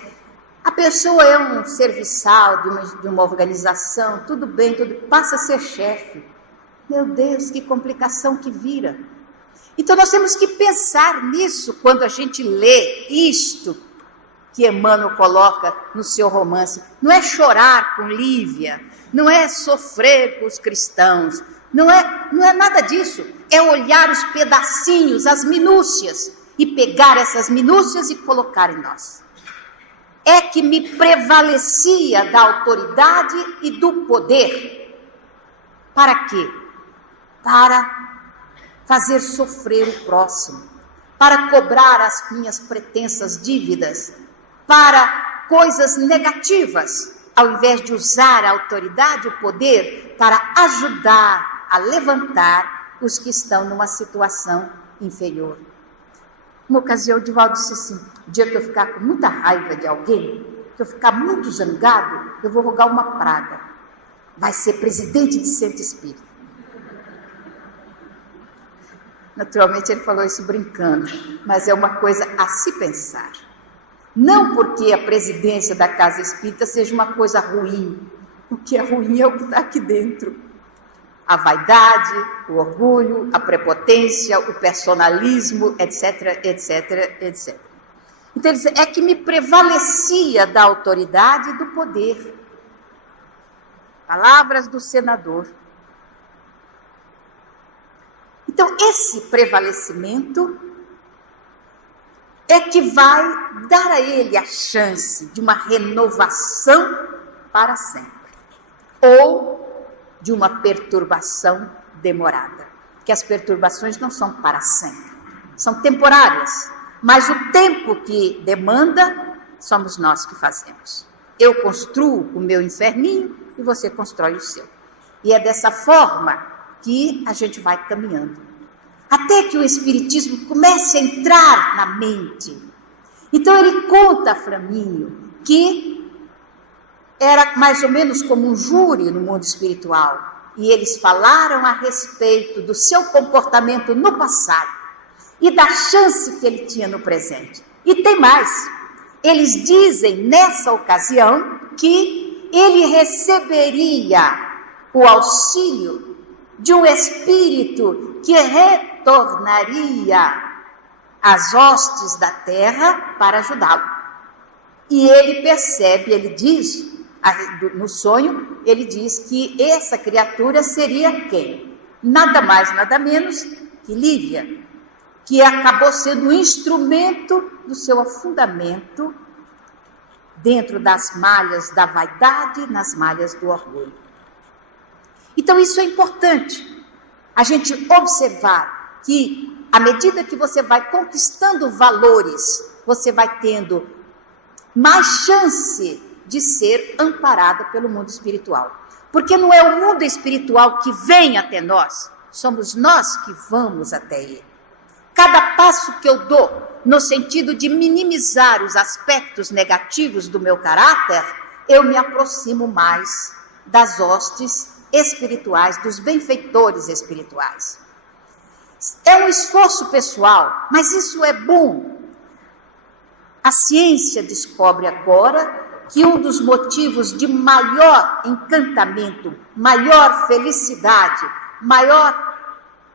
A pessoa é um serviçal de uma organização, tudo bem, passa a ser chefe. Meu Deus, que complicação que vira. Então nós temos que pensar nisso quando a gente lê isto que Emmanuel coloca no seu romance. Não é chorar com Lívia, não é sofrer com os cristãos, não é nada disso. É olhar os pedacinhos, as minúcias, e pegar essas minúcias e colocar em nós. É que me prevalecia da autoridade e do poder. Para quê? Para fazer sofrer o próximo, para cobrar as minhas pretensas dívidas, para coisas negativas, ao invés de usar a autoridade e o poder para ajudar a levantar os que estão numa situação inferior. Uma ocasião, o Divaldo disse assim: o dia que eu ficar com muita raiva de alguém, que eu ficar muito zangado, eu vou rogar uma praga. Vai ser presidente de centro espírita. Naturalmente ele falou isso brincando, mas é uma coisa a se pensar. Não porque a presidência da casa espírita seja uma coisa ruim. O que é ruim é o que está aqui dentro. A vaidade, o orgulho, a prepotência, o personalismo, etc, etc, etc. Então ele diz: é que me prevalecia da autoridade e do poder. Palavras do senador. Então esse prevalecimento é que vai dar a ele a chance de uma renovação para sempre. Ou de uma perturbação demorada. Que as perturbações não são para sempre, são temporárias. Mas o tempo que demanda, somos nós que fazemos. Eu construo o meu inferninho e você constrói o seu. E é dessa forma que a gente vai caminhando. Até que o Espiritismo comece a entrar na mente. Então ele conta a Flamínio que era mais ou menos como um júri no mundo espiritual. E eles falaram a respeito do seu comportamento no passado e da chance que ele tinha no presente. E tem mais. Eles dizem nessa ocasião que ele receberia o auxílio de um espírito que retornaria às hostes da terra para ajudá-lo. E ele percebe, ele diz, no sonho, ele diz que essa criatura seria quem? nada mais, nada menos que Lívia, que acabou sendo um instrumento do seu afundamento dentro das malhas da vaidade, nas malhas do orgulho. Então isso é importante, a gente observar que à medida que você vai conquistando valores, você vai tendo mais chance de ser amparada pelo mundo espiritual. Porque não é o mundo espiritual que vem até nós, somos nós que vamos até ele. Cada passo que eu dou no sentido de minimizar os aspectos negativos do meu caráter, eu me aproximo mais das hostes espirituais, dos benfeitores espirituais. É um esforço pessoal, mas isso é bom. A ciência descobre agora que um dos motivos de maior encantamento, maior felicidade, maior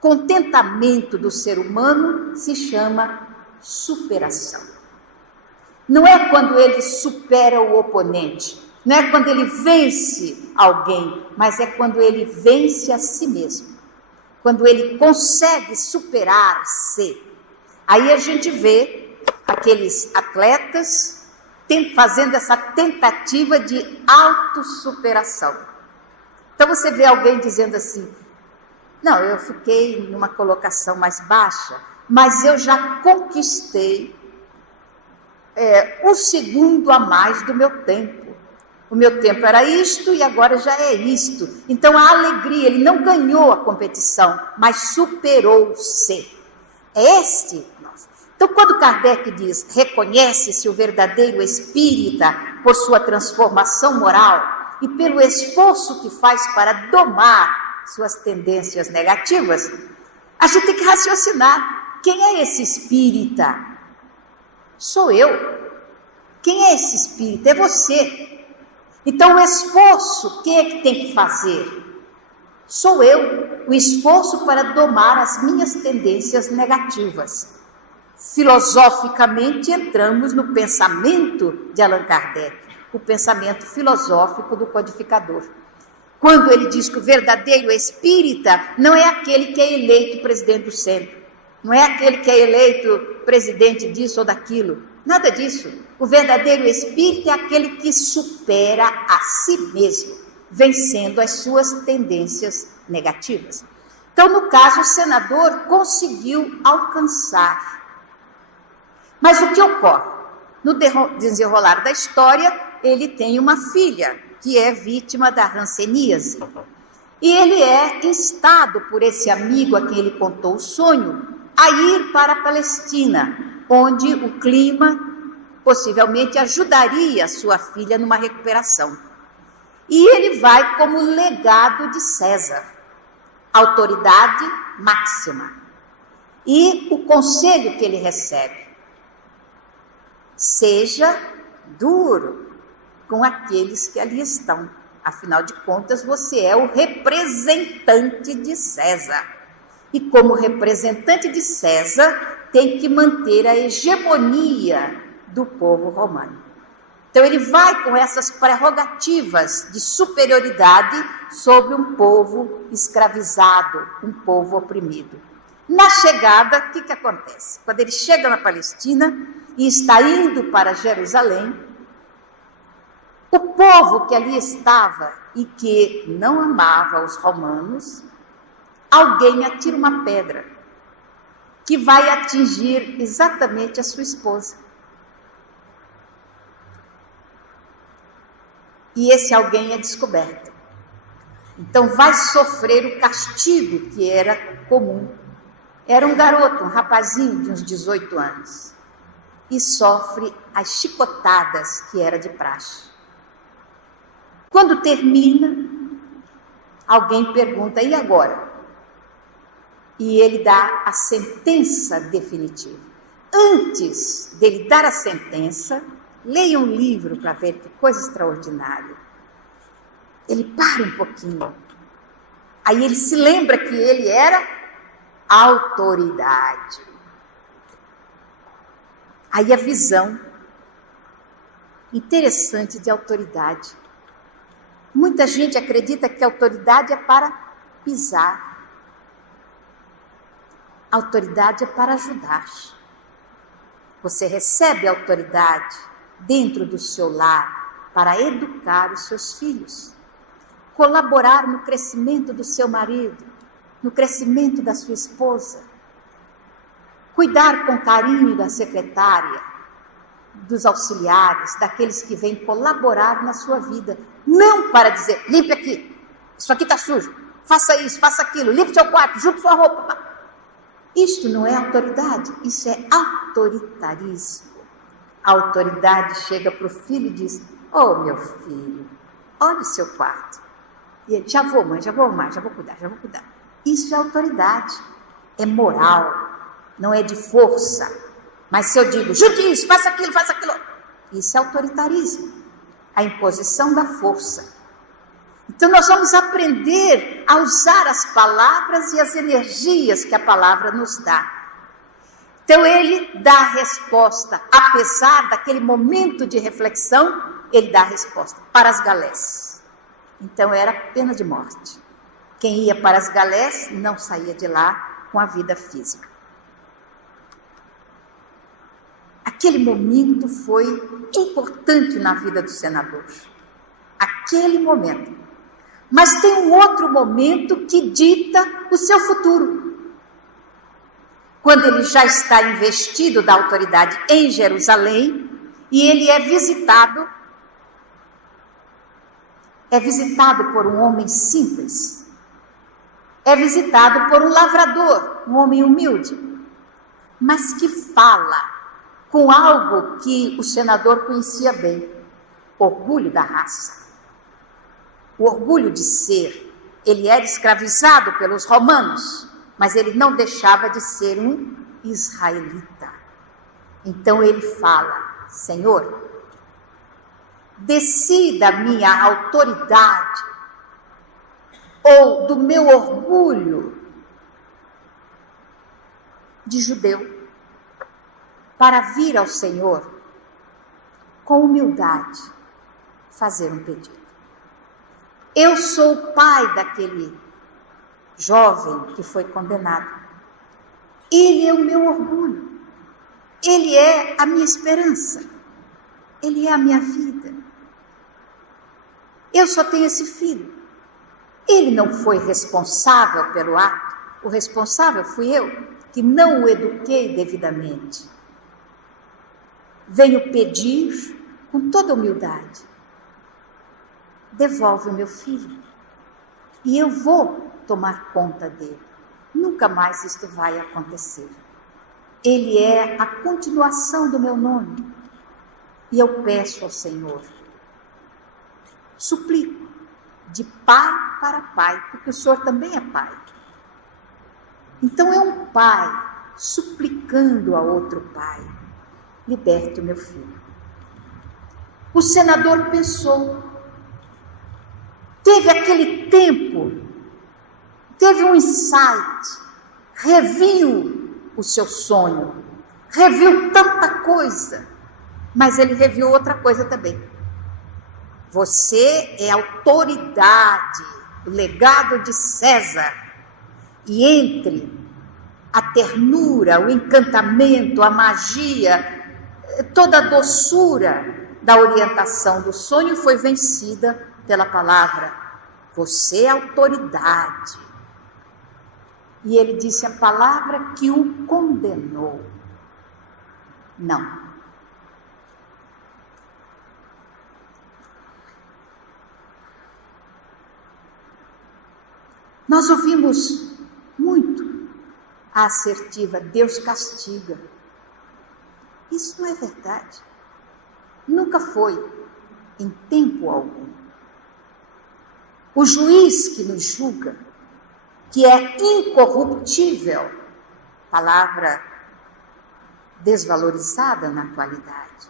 contentamento do ser humano se chama superação. Não é quando ele supera o oponente, não é quando ele vence alguém, mas é quando ele vence a si mesmo. Quando ele consegue superar-se. Aí a gente vê aqueles atletas fazendo essa tentativa de autossuperação. Então você vê alguém dizendo assim, não, eu fiquei numa colocação mais baixa, mas eu já conquistei um segundo a mais do meu tempo. O meu tempo era isto e agora já é isto. Então a alegria, ele não ganhou a competição, mas superou-se. É este nosso. Então quando Kardec diz, reconhece-se o verdadeiro espírita por sua transformação moral e pelo esforço que faz para domar suas tendências negativas, a gente tem que raciocinar. Quem é esse espírita? Sou eu. Quem é esse espírita? É você. Então o esforço, quem é que tem que fazer? Sou eu. O esforço para domar as minhas tendências negativas. Filosoficamente entramos no pensamento de Allan Kardec, o pensamento filosófico do codificador. Quando ele diz que o verdadeiro espírita não é aquele que é eleito presidente do centro, não é aquele que é eleito presidente disso ou daquilo, nada disso. O verdadeiro espírita é aquele que supera a si mesmo, vencendo as suas tendências negativas. Então, no caso, o senador conseguiu alcançar. Mas o que ocorre? No desenrolar da história, ele tem uma filha que é vítima da hanseníase. E ele é instado por esse amigo a quem ele contou o sonho a ir para a Palestina, onde o clima possivelmente ajudaria a sua filha numa recuperação. E ele vai como legado de César, autoridade máxima. E o conselho que ele recebe, seja duro com aqueles que ali estão. Afinal de contas, você é o representante de César. E como representante de César, tem que manter a hegemonia do povo romano. Então ele vai com essas prerrogativas de superioridade sobre um povo escravizado, um povo oprimido. Na chegada, o que acontece? Quando ele chega na Palestina e está indo para Jerusalém, o povo que ali estava e que não amava os romanos, alguém atira uma pedra que vai atingir exatamente a sua esposa. E esse alguém é descoberto. Então vai sofrer o castigo que era comum. Era um garoto, um rapazinho de uns 18 anos. E sofre as chicotadas que era de praxe. Quando termina, alguém pergunta, e agora? E ele dá a sentença definitiva. Antes dele dar a sentença, leia um livro para ver que coisa extraordinária. Ele para um pouquinho. Aí ele se lembra que ele era autoridade. Aí a visão interessante de autoridade. Muita gente acredita que a autoridade é para pisar, A autoridade é para ajudar. Você recebe autoridade dentro do seu lar para educar os seus filhos, colaborar no crescimento do seu marido, no crescimento da sua esposa, cuidar com carinho da secretária, dos auxiliares, daqueles que vêm colaborar na sua vida, não para dizer, limpe aqui, isso aqui está sujo, faça isso, faça aquilo, limpe seu quarto, junte sua roupa. Isto não é autoridade, isso é autoritarismo. A autoridade chega para o filho e diz, oh meu filho, olhe o seu quarto. E ele, já vou mãe, já vou arrumar, já vou cuidar. Isso é autoridade, é moral, não é de força. Mas se eu digo, junte isso, faça aquilo, isso é autoritarismo, a imposição da força. Então nós vamos aprender a usar as palavras e as energias que a palavra nos dá. Então ele dá a resposta, apesar daquele momento de reflexão, ele dá a resposta para as galés. Então era pena de morte. Quem ia para as galés não saía de lá com a vida física. Aquele momento foi importante na vida do senador. Aquele momento. Mas tem um outro momento que dita o seu futuro. Quando ele já está investido da autoridade em Jerusalém e ele é visitado por um homem simples, é visitado por um lavrador, um homem humilde, mas que fala com algo que o senador conhecia bem, orgulho da raça. O orgulho de ser. Ele era escravizado pelos romanos, mas ele não deixava de ser um israelita. Então ele fala, Senhor, desci da minha autoridade ou do meu orgulho de judeu para vir ao Senhor com humildade fazer um pedido. Eu sou o pai daquele jovem que foi condenado. Ele é o meu orgulho. Ele é a minha esperança. Ele é a minha vida. Eu só tenho esse filho. Ele não foi responsável pelo ato. O responsável fui eu, que não o eduquei devidamente. Venho pedir com toda humildade. Devolve o meu filho. E eu vou tomar conta dele. Nunca mais isto vai acontecer. Ele é a continuação do meu nome. E eu peço ao Senhor, suplico, de pai para pai, porque o Senhor também é pai. Então é um pai suplicando a outro pai, liberte o meu filho. O senador pensou, teve aquele tempo, teve um insight, reviu o seu sonho, reviu tanta coisa, mas ele reviu outra coisa também. Você é autoridade, o legado de César, e entre a ternura, o encantamento, a magia, toda a doçura da orientação do sonho foi vencida pela palavra, você é autoridade. E ele disse a palavra que o condenou. Não. Nós ouvimos muito a assertiva, Deus castiga. Isso não é verdade. Nunca foi, em tempo algum. O juiz que nos julga, que é incorruptível, palavra desvalorizada na atualidade,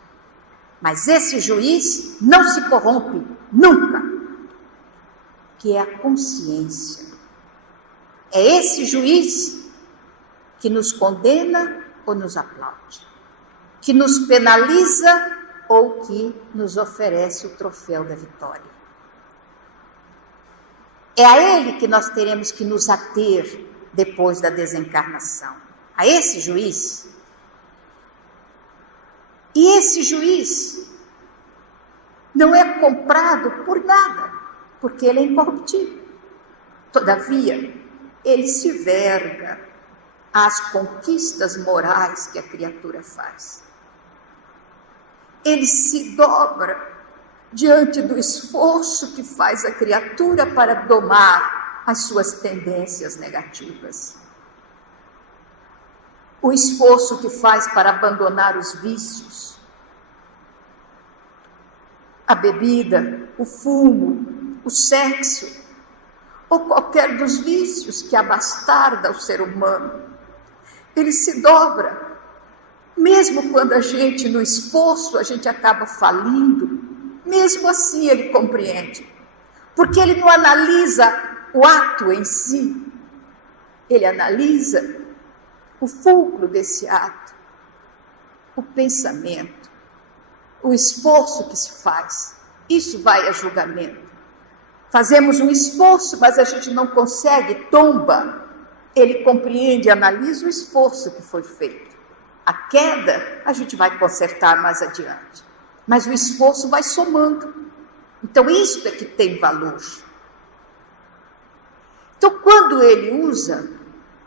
mas esse juiz não se corrompe nunca, que é a consciência. É esse juiz que nos condena ou nos aplaude, que nos penaliza ou que nos oferece o troféu da vitória. É a ele que nós teremos que nos ater depois da desencarnação. a esse juiz. E esse juiz não é comprado por nada, porque ele é incorruptível. Todavia, ele se verga às conquistas morais que a criatura faz. Ele se dobra diante do esforço que faz a criatura para domar as suas tendências negativas. O esforço que faz para abandonar os vícios, a bebida, o fumo, o sexo, ou qualquer dos vícios que abastarda o ser humano. Ele se dobra, mesmo quando a gente, no esforço, a gente acaba falindo, mesmo assim ele compreende, porque ele não analisa o ato em si, ele analisa o fulcro desse ato, o pensamento, o esforço que se faz. Isso vai a julgamento. Fazemos um esforço, mas a gente não consegue, tomba. Ele compreende, analisa o esforço que foi feito. A queda a gente vai consertar mais adiante, mas o esforço vai somando. Então isso é que tem valor. Então quando ele usa,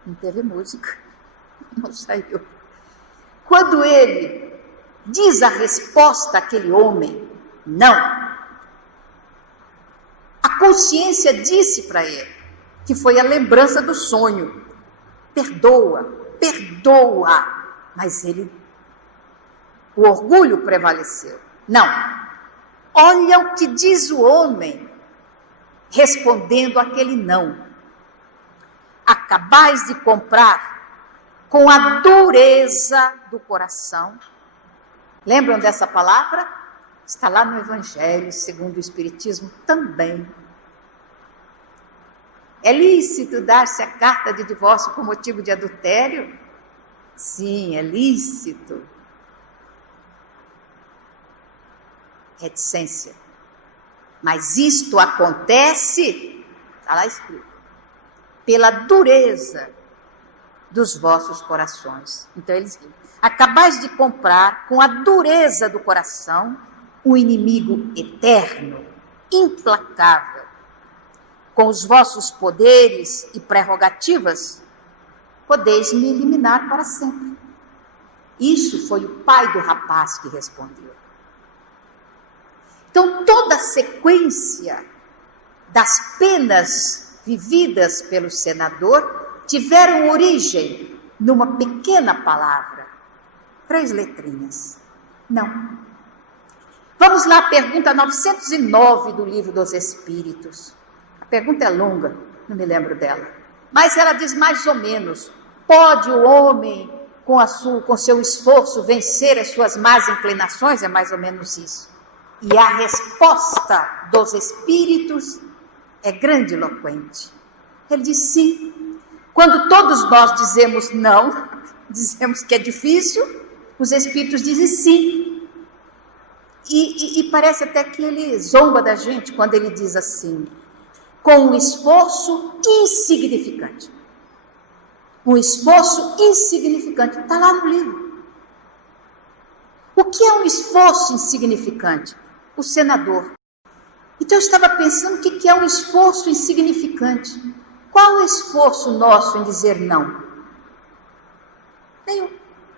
não teve música, não saiu. Quando ele diz a resposta àquele homem, não. A consciência disse para ele, que foi a lembrança do sonho, perdoa, perdoa. Mas o orgulho prevaleceu. Não. Olha o que diz o homem, respondendo aquele não. Acabais de comprar com a dureza do coração. Lembram dessa palavra? Está lá no Evangelho, segundo o Espiritismo também. É lícito dar-se a carta de divórcio por motivo de adultério? Sim, é lícito. Reticência. Mas isto acontece, está lá escrito, pela dureza dos vossos corações. Então eles dizem, acabais de comprar com a dureza do coração um inimigo eterno, implacável. Com os vossos poderes e prerrogativas, podeis me eliminar para sempre. Isso foi o pai do rapaz que respondeu. Então, toda a sequência das penas vividas pelo senador tiveram origem numa pequena palavra, 3 letrinhas. Não. Vamos lá, à pergunta 909 do Livro dos Espíritos. A pergunta é longa, não me lembro dela. Mas ela diz mais ou menos, pode o homem, com seu esforço, vencer as suas más inclinações? É mais ou menos isso. E a resposta dos Espíritos é grandiloquente. Ele diz sim. Quando todos nós dizemos não, dizemos que é difícil, os Espíritos dizem sim. E parece até que ele zomba da gente quando ele diz assim, com um esforço insignificante. Um esforço insignificante. Está lá no livro. O que é um esforço insignificante? O senador. Então eu estava pensando o que é um esforço insignificante. Qual é o esforço nosso em dizer não? Nenhum.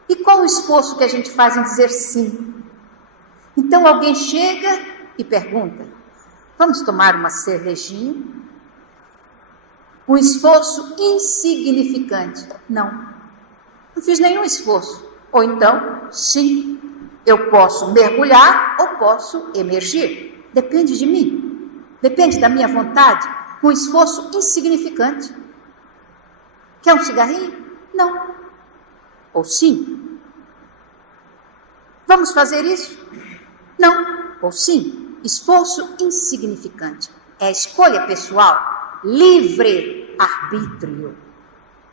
E qual o esforço que a gente faz em dizer sim? Então alguém chega e pergunta, vamos tomar uma cervejinha? Um esforço insignificante. Não fiz nenhum esforço. Ou então, sim, eu posso mergulhar ou posso emergir. Depende de mim. Depende da minha vontade. Um esforço insignificante. Quer um cigarrinho? Não. Ou sim. Vamos fazer isso? Não. Ou sim. Esforço insignificante. É escolha pessoal. Livre arbítrio.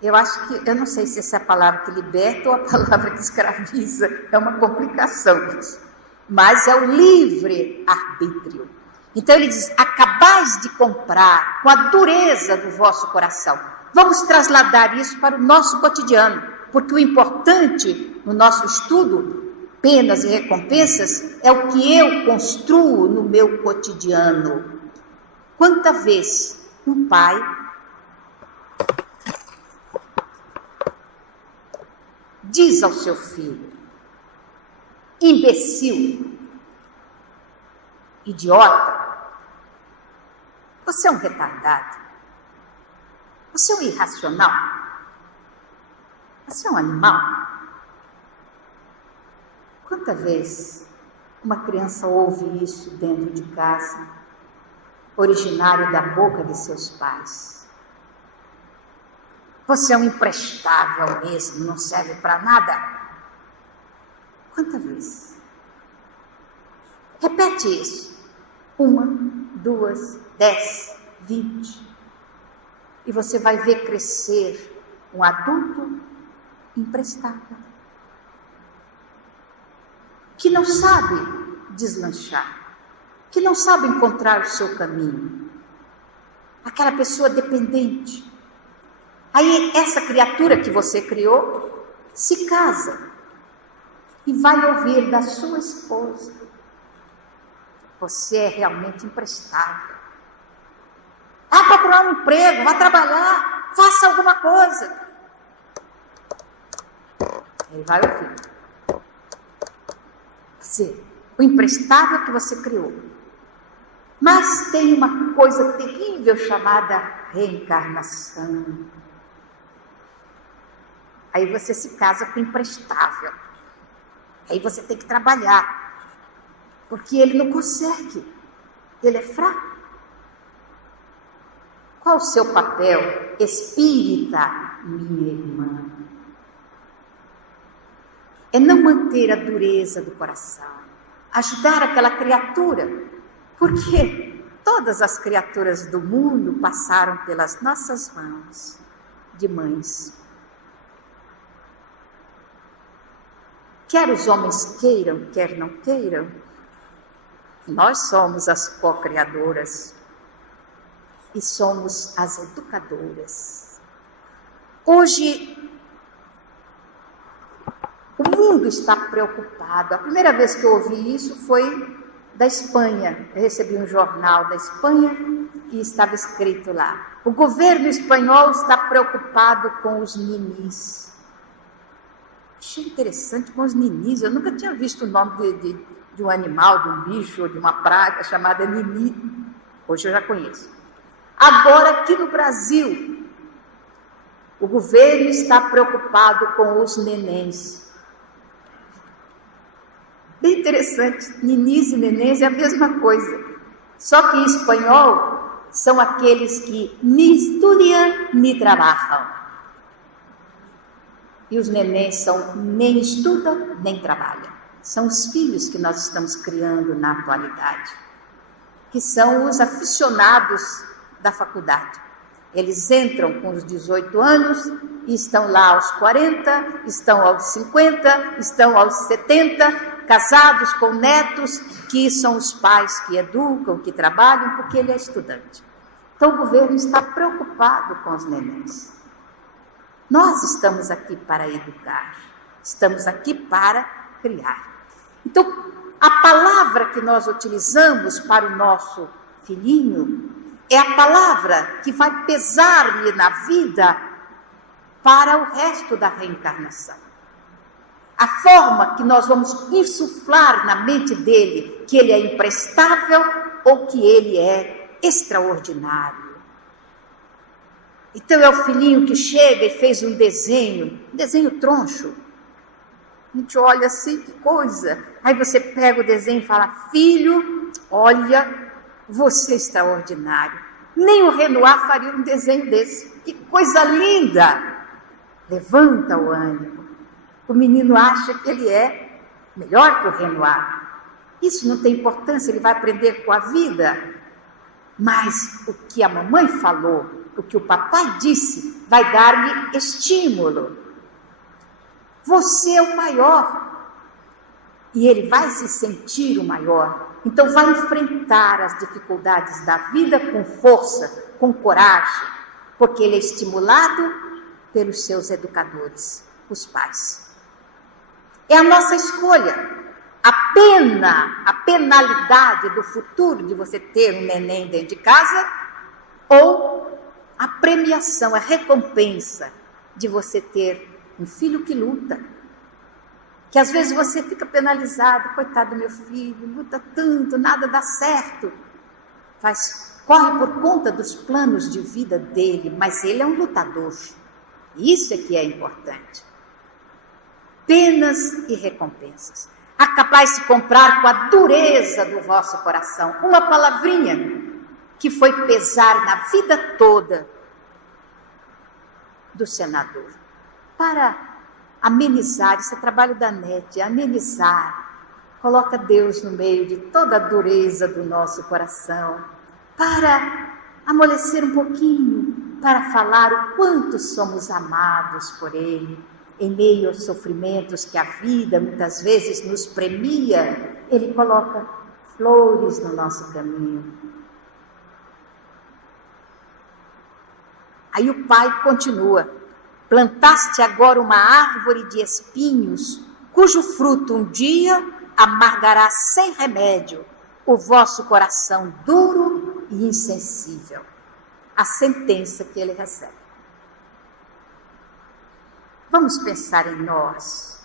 Eu não sei se essa é a palavra que liberta ou a palavra que escraviza. É uma complicação isso. Mas é o livre arbítrio. Então ele diz, acabais de comprar com a dureza do vosso coração. Vamos trasladar isso para o nosso cotidiano. porque o importante no nosso estudo, penas e recompensas, é o que eu construo no meu cotidiano. Quanta vez um pai diz ao seu filho: imbecil, idiota, você é um retardado, você é um irracional, você é um animal. Quanta vez uma criança ouve isso dentro de casa, originário da boca de seus pais? Você é um imprestável mesmo, não serve para nada. Quanta vez? Repete isso. 1, 2, 10, 20. E você vai ver crescer um adulto imprestável, que não sabe deslanchar, que não sabe encontrar o seu caminho. Aquela pessoa dependente. Aí essa criatura que você criou se casa e vai ouvir da sua esposa: você é realmente imprestável. Vá procurar um emprego, vá trabalhar, faça alguma coisa. Ele vai ouvir. Quer dizer, o imprestável que você criou. Mas tem uma coisa terrível chamada reencarnação. Aí você se casa com o imprestável. Aí você tem que trabalhar, porque ele não consegue, ele é fraco. Qual o seu papel, espírita, minha irmã? É não manter a dureza do coração, ajudar aquela criatura, porque todas as criaturas do mundo passaram pelas nossas mãos de mães. Quer os homens queiram, quer não queiram, nós somos as co-criadoras e somos as educadoras. Hoje, o mundo está preocupado. A primeira vez que eu ouvi isso foi da Espanha. Eu recebi um jornal da Espanha e estava escrito lá: o governo espanhol está preocupado com os ninis. Achei interessante, com os ninis. Eu nunca tinha visto o nome de um animal, de um bicho ou de uma praga chamada nini. Hoje eu já conheço. Agora, aqui no Brasil, o governo está preocupado com os nenéns. Bem interessante, ninis e nenéns é a mesma coisa. Só que em espanhol são aqueles que ni estudiam ni trabalham. E os nenéns são nem estudam nem trabalham. São os filhos que nós estamos criando na atualidade, que são os aficionados da faculdade. Eles entram com os 18 anos e estão lá aos 40, estão aos 50, estão aos 70, casados com netos, que são os pais que educam, que trabalham, porque ele é estudante. Então o governo está preocupado com os nenéns. Nós estamos aqui para educar, estamos aqui para criar. Então, a palavra que nós utilizamos para o nosso filhinho é a palavra que vai pesar-lhe na vida para o resto da reencarnação. A forma que nós vamos insuflar na mente dele que ele é imprestável ou que ele é extraordinário. Então é o filhinho que chega e fez um desenho troncho. A gente olha assim, que coisa. Aí você pega o desenho e fala: filho, olha, você é extraordinário. Nem o Renoir faria um desenho desse. Que coisa linda! Levanta o ânimo. O menino acha que ele é melhor que o Renoir. Isso não tem importância, ele vai aprender com a vida. Mas o que a mamãe falou, o que o papai disse, vai dar-lhe estímulo. Você é o maior. E ele vai se sentir o maior. Então vai enfrentar as dificuldades da vida com força, com coragem, porque ele é estimulado pelos seus educadores. os pais. É a nossa escolha. A penalidade do futuro de você ter um neném dentro de casa, ou a premiação, a recompensa de você ter um filho que luta. Que às vezes você fica penalizado, coitado do meu filho, luta tanto, nada dá certo. Corre por conta dos planos de vida dele, mas ele é um lutador. Isso é que é importante. Penas e recompensas. Há capaz de comprar com a dureza do vosso coração uma palavrinha que foi pesar na vida toda do senador. Para amenizar, isso é trabalho da NET, amenizar. Coloca Deus no meio de toda a dureza do nosso coração. Para amolecer um pouquinho, para falar o quanto somos amados por Ele. Em meio aos sofrimentos que a vida muitas vezes nos premia, Ele coloca flores no nosso caminho. Aí o pai continua: plantaste agora uma árvore de espinhos, cujo fruto um dia amargará sem remédio o vosso coração duro e insensível. A sentença que ele recebe. Vamos pensar em nós.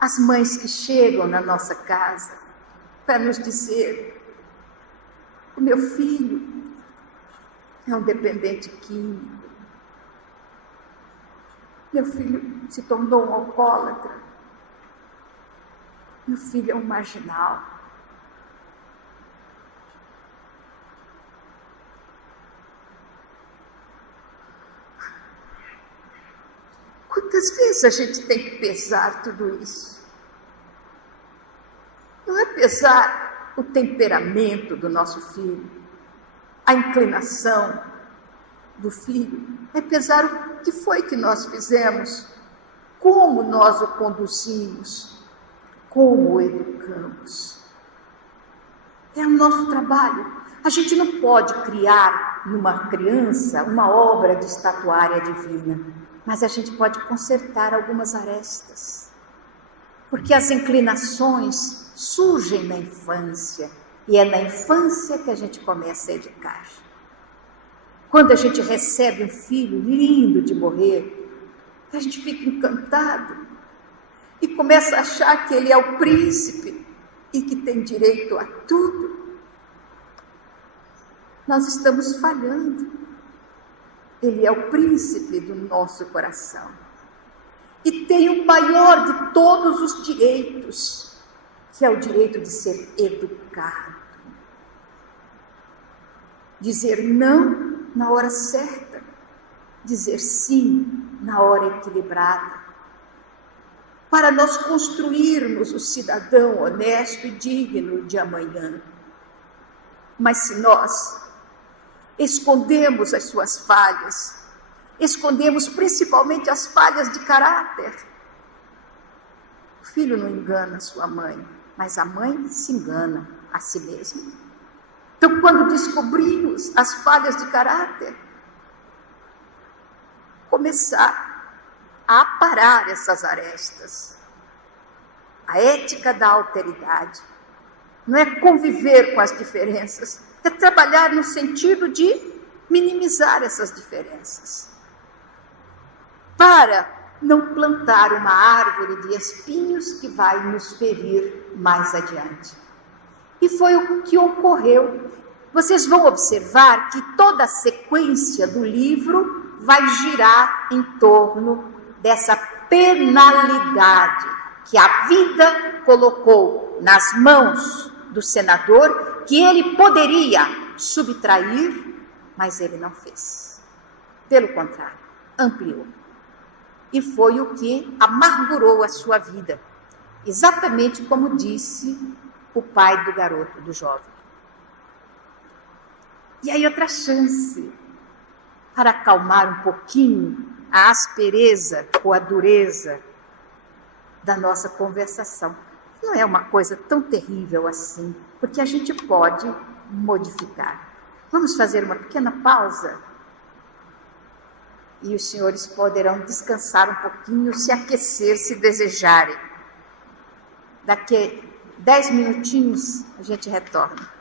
As mães que chegam na nossa casa para nos dizer: o meu filho é um dependente químico, meu filho se tornou um alcoólatra, meu filho é um marginal. Quantas vezes a gente tem que pesar tudo isso? Não é pesar o temperamento do nosso filho, a inclinação do filho, é pesar o que foi que nós fizemos, como nós o conduzimos, como o educamos. É o nosso trabalho. A gente não pode criar numa criança uma obra de estatuária divina, mas a gente pode consertar algumas arestas, porque as inclinações surgem na infância, e é na infância que a gente começa a educar. Quando a gente recebe um filho lindo de morrer, a gente fica encantado e começa a achar que ele é o príncipe e que tem direito a tudo. Nós estamos falhando. Ele é o príncipe do nosso coração. E tem o maior de todos os direitos, que é o direito de ser educado. Dizer não na hora certa. Dizer sim na hora equilibrada. Para nós construirmos o cidadão honesto e digno de amanhã. Mas se nós escondemos as suas falhas, escondemos principalmente as falhas de caráter. O filho não engana a sua mãe, mas a mãe se engana a si mesma. Então, quando descobrimos as falhas de caráter, começar a aparar essas arestas. A ética da alteridade não é conviver com as diferenças, é trabalhar no sentido de minimizar essas diferenças. Para não plantar uma árvore de espinhos que vai nos ferir mais adiante. E foi o que ocorreu. Vocês vão observar que toda a sequência do livro vai girar em torno dessa penalidade que a vida colocou nas mãos do senador, que ele poderia subtrair, mas ele não fez. Pelo contrário, ampliou. E foi o que amargurou a sua vida, exatamente como disse o pai do garoto, do jovem. E aí outra chance para acalmar um pouquinho a aspereza ou a dureza da nossa conversação. Não é uma coisa tão terrível assim, porque a gente pode modificar. Vamos fazer uma pequena pausa e os senhores poderão descansar um pouquinho, se aquecer, se desejarem. Daqui 10 minutinhos a gente retorna.